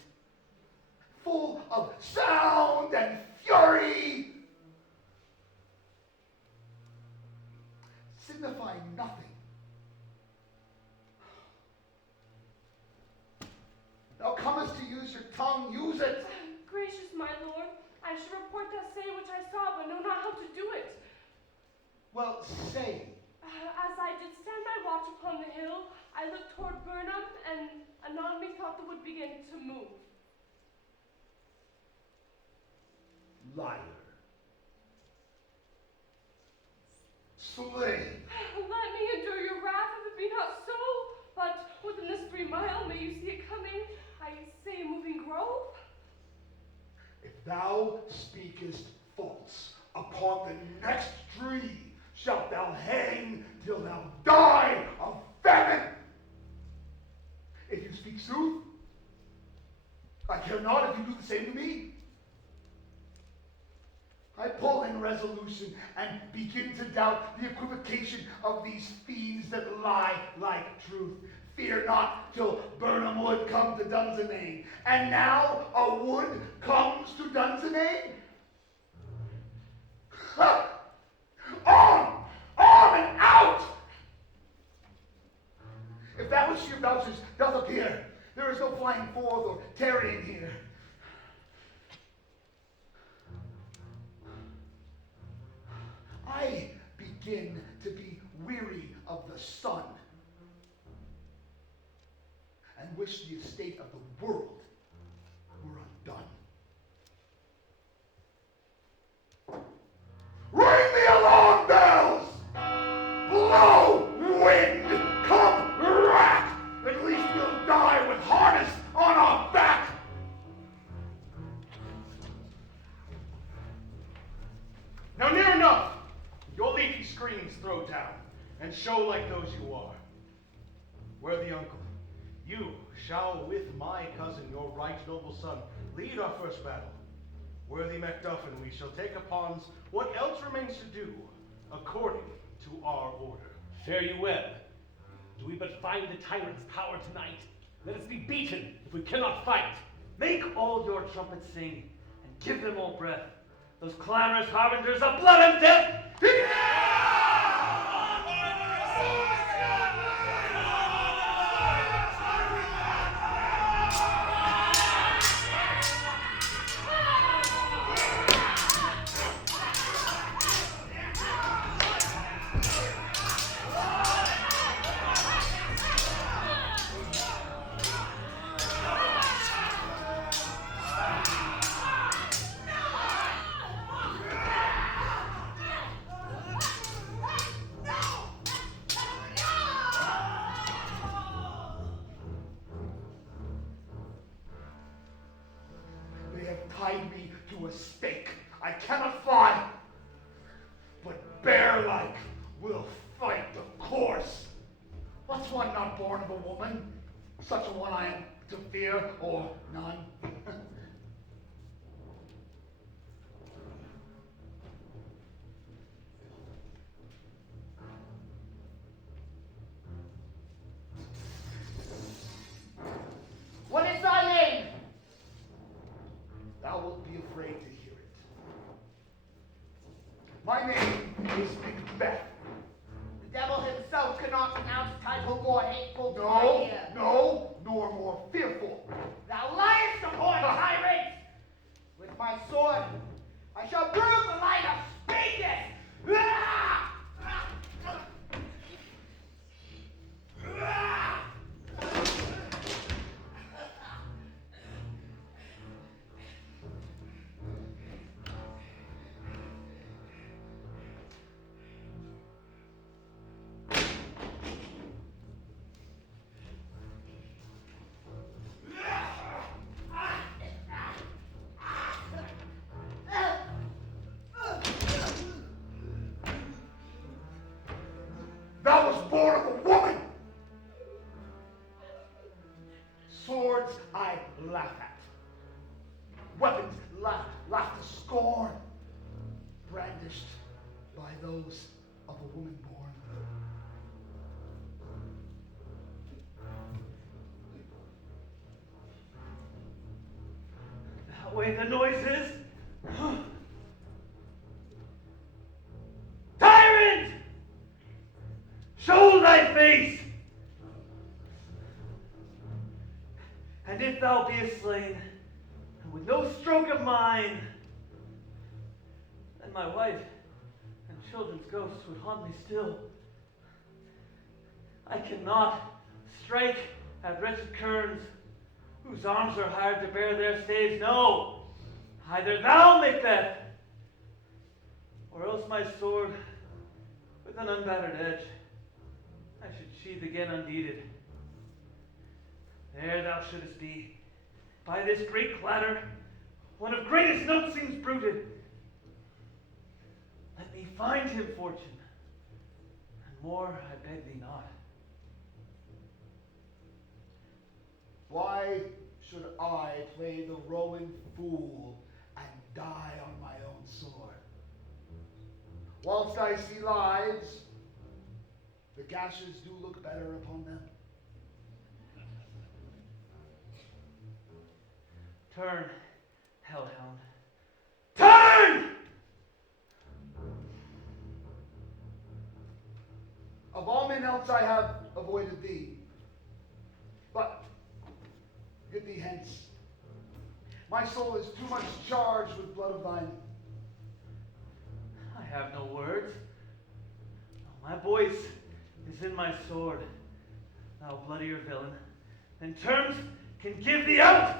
full of sound and fury, signifying nothing. Thou comest to use your tongue, use it. Gracious my lord, I should report that say which I saw, but know not how to do it. Well, say. As I did stand my watch upon the hill, I looked toward Burnham, and anon methought the wood began to move. Liar. Slave. Let me endure your wrath if it be not so, but within this 3 mile may you see it coming, I say a moving grove. If thou speakest false, upon the next tree shalt thou hang till thou die of famine. If you speak sooth, I care not if you do the same to me. I pull in resolution and begin to doubt the equivocation of these fiends that lie like truth. Fear not till Burnham would come to Dunsinane. And now a wood comes to Dunsinane? On and out! If that which she vouches doth appear, there is no flying forth or tarrying here. I begin to be weary of the sun and wish the estate of the world were undone. Ring the alarm bells! Blow, wind, come, rat! At least we'll die with harness on our back! Now near enough! Your leafy screens throw down, and show like those you are. Worthy uncle, you shall with my cousin, your right noble son, lead our first battle. Worthy Macduffin, we shall take upon what else remains to do, according to our order. Fare you well. Do we but find the tyrant's power tonight? Let us be beaten if we cannot fight. Make all your trumpets sing, and give them all breath. Those clamorous harbingers of blood and death! Tied me to a stake. I cannot fly, but bear-like will fight the course. What's one not born of a woman? Such a one I am to fear, or none. What is thy name? Thou wilt be afraid to hear it. My name is Macbeth. The devil himself cannot pronounce a title more hateful to my No, ear. no, nor more fearful. Thou liest, abhorrent tyrant! my sword. I shall bruise the light of speakers. Thou was born of a woman. Swords I laugh at. Weapons laugh to scorn. Brandished by those of a woman born. That way the noise is. Tyrant! Show thy face! And if thou beest slain, and with no stroke of mine, then my wife and children's ghosts would haunt me still. I cannot strike at wretched kerns, whose arms are hired to bear their staves. No, either thou, Macbeth, or else my sword with an unbattered edge I should sheathe again undeeded. There thou shouldest be, by this great clatter, one of greatest notes seems bruited. Let me find him, fortune, and more I beg thee not. Why should I play the Rowan fool and die on my own sword? Whilst I see lives, the gashes do look better upon them. Turn, hellhound. Turn! Of all men else I have avoided thee. But get thee hence. My soul is too much charged with blood of thine. I have no words. My voice is in my sword, thou bloodier villain, and terms can give thee out.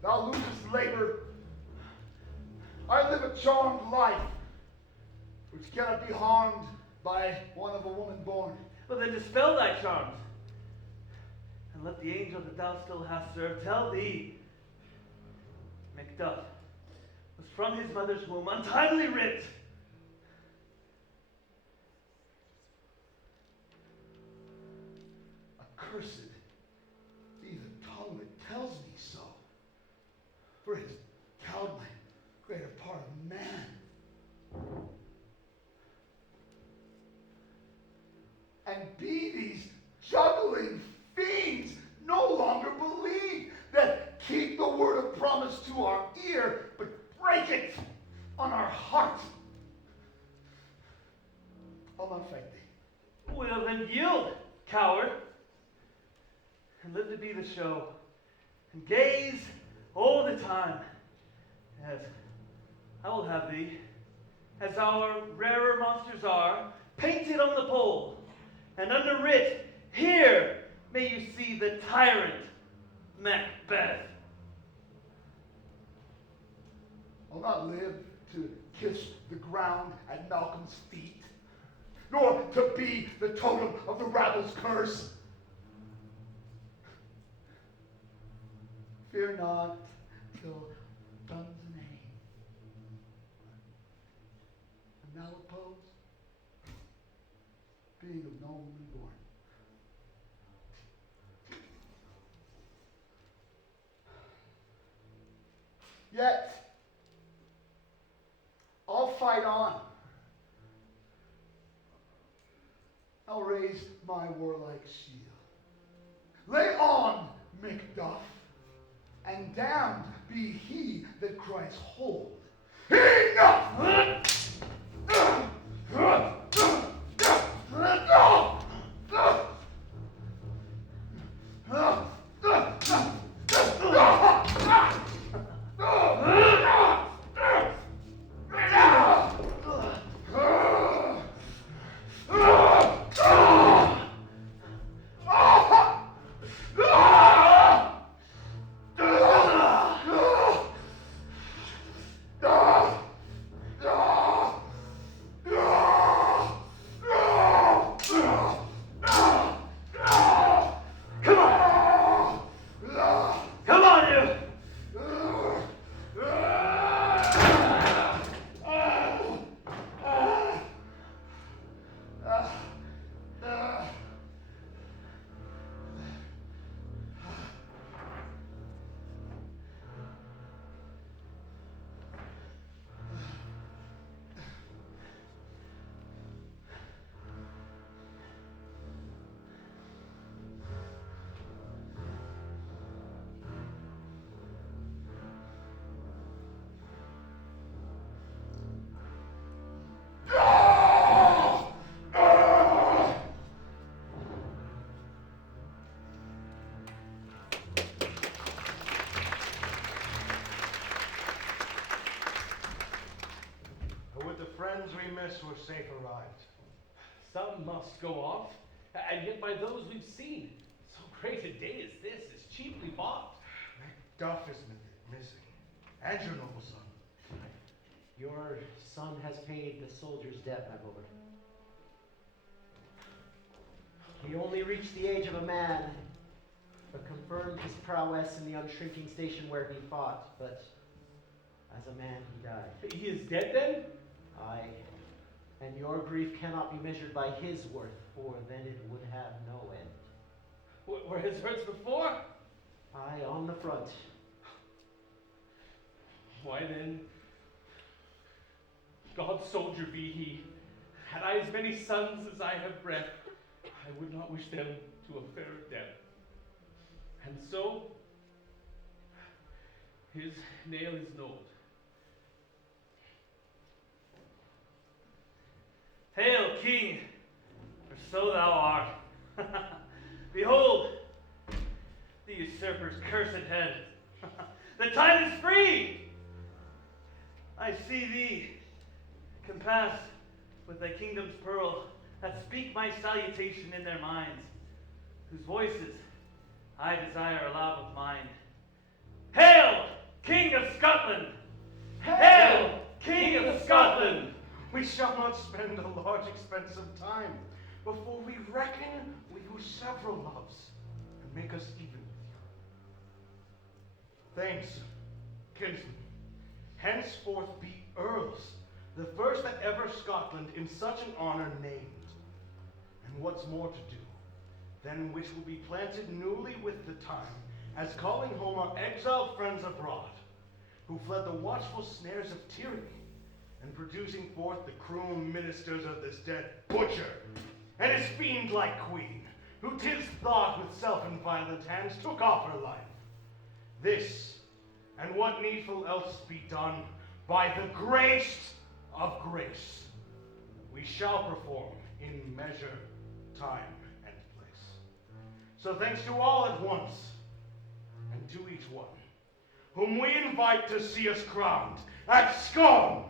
Thou losest labor. I live a charmed life, which cannot be harmed by one of a woman born. But then dispel thy charms, and let the angel that thou still hast served tell thee, Macduff was from his mother's womb untimely ripped. Accursed be the tongue that tells me so, for it has cowed my greater part of man. And be these juggling fiends no longer believe that keep the word of promise to our ear, but break it on our heart. I'll not fight thee. Well then yield, coward, and live to be the show, and gaze all the time. Yes, I will have thee, as our rarer monsters are, painted on the pole, and under it, here may you see the tyrant Macbeth. I'll not live to kiss the ground at Malcolm's feet, nor to be the totem of the rabble's curse. Fear not till guns in aim, and now oppose, being of no woman born. Yet, I'll fight on. I'll raise my warlike shield. Lay on, Macduff, and damned be he that cries hold. Enough! Friends we miss were safe arrived. Some must go off, and yet by those we've seen, so great a day as this is cheaply bought. Macduff is missing, and your noble son. Your son has paid the soldier's debt, my lord. He only reached the age of a man, but confirmed his prowess in the unshrinking station where he fought, but as a man he died. He is dead then? Aye, and your grief cannot be measured by his worth, for then it would have no end. Were his hurts before? Aye, on the front. Why then, God's soldier be he. Had I as many sons as I have bred, I would not wish them to a fairer death. And so, his nail is knolled. Hail, King, for so thou art. Behold, the usurper's cursed head. The time is free. I see thee, compassed with thy kingdom's pearl, that speak my salutation in their minds, whose voices I desire aloud with mine. Hail, King of Scotland! Hail, King of Scotland! We shall not spend a large expense of time. Before we reckon, we use several loves and make us even with you. Thanks, kinsmen. Henceforth be earls, the first that ever Scotland in such an honor named. And what's more to do, than which will be planted newly with the time, as calling home our exiled friends abroad, who fled the watchful snares of tyranny, and producing forth the cruel ministers of this dead butcher, and his fiend-like queen, who 'tis thought with self and violent hands took off her life. This, and what needful else be done, by the grace of grace, we shall perform in measure, time, and place. So thanks to all at once, and to each one, whom we invite to see us crowned at Scone.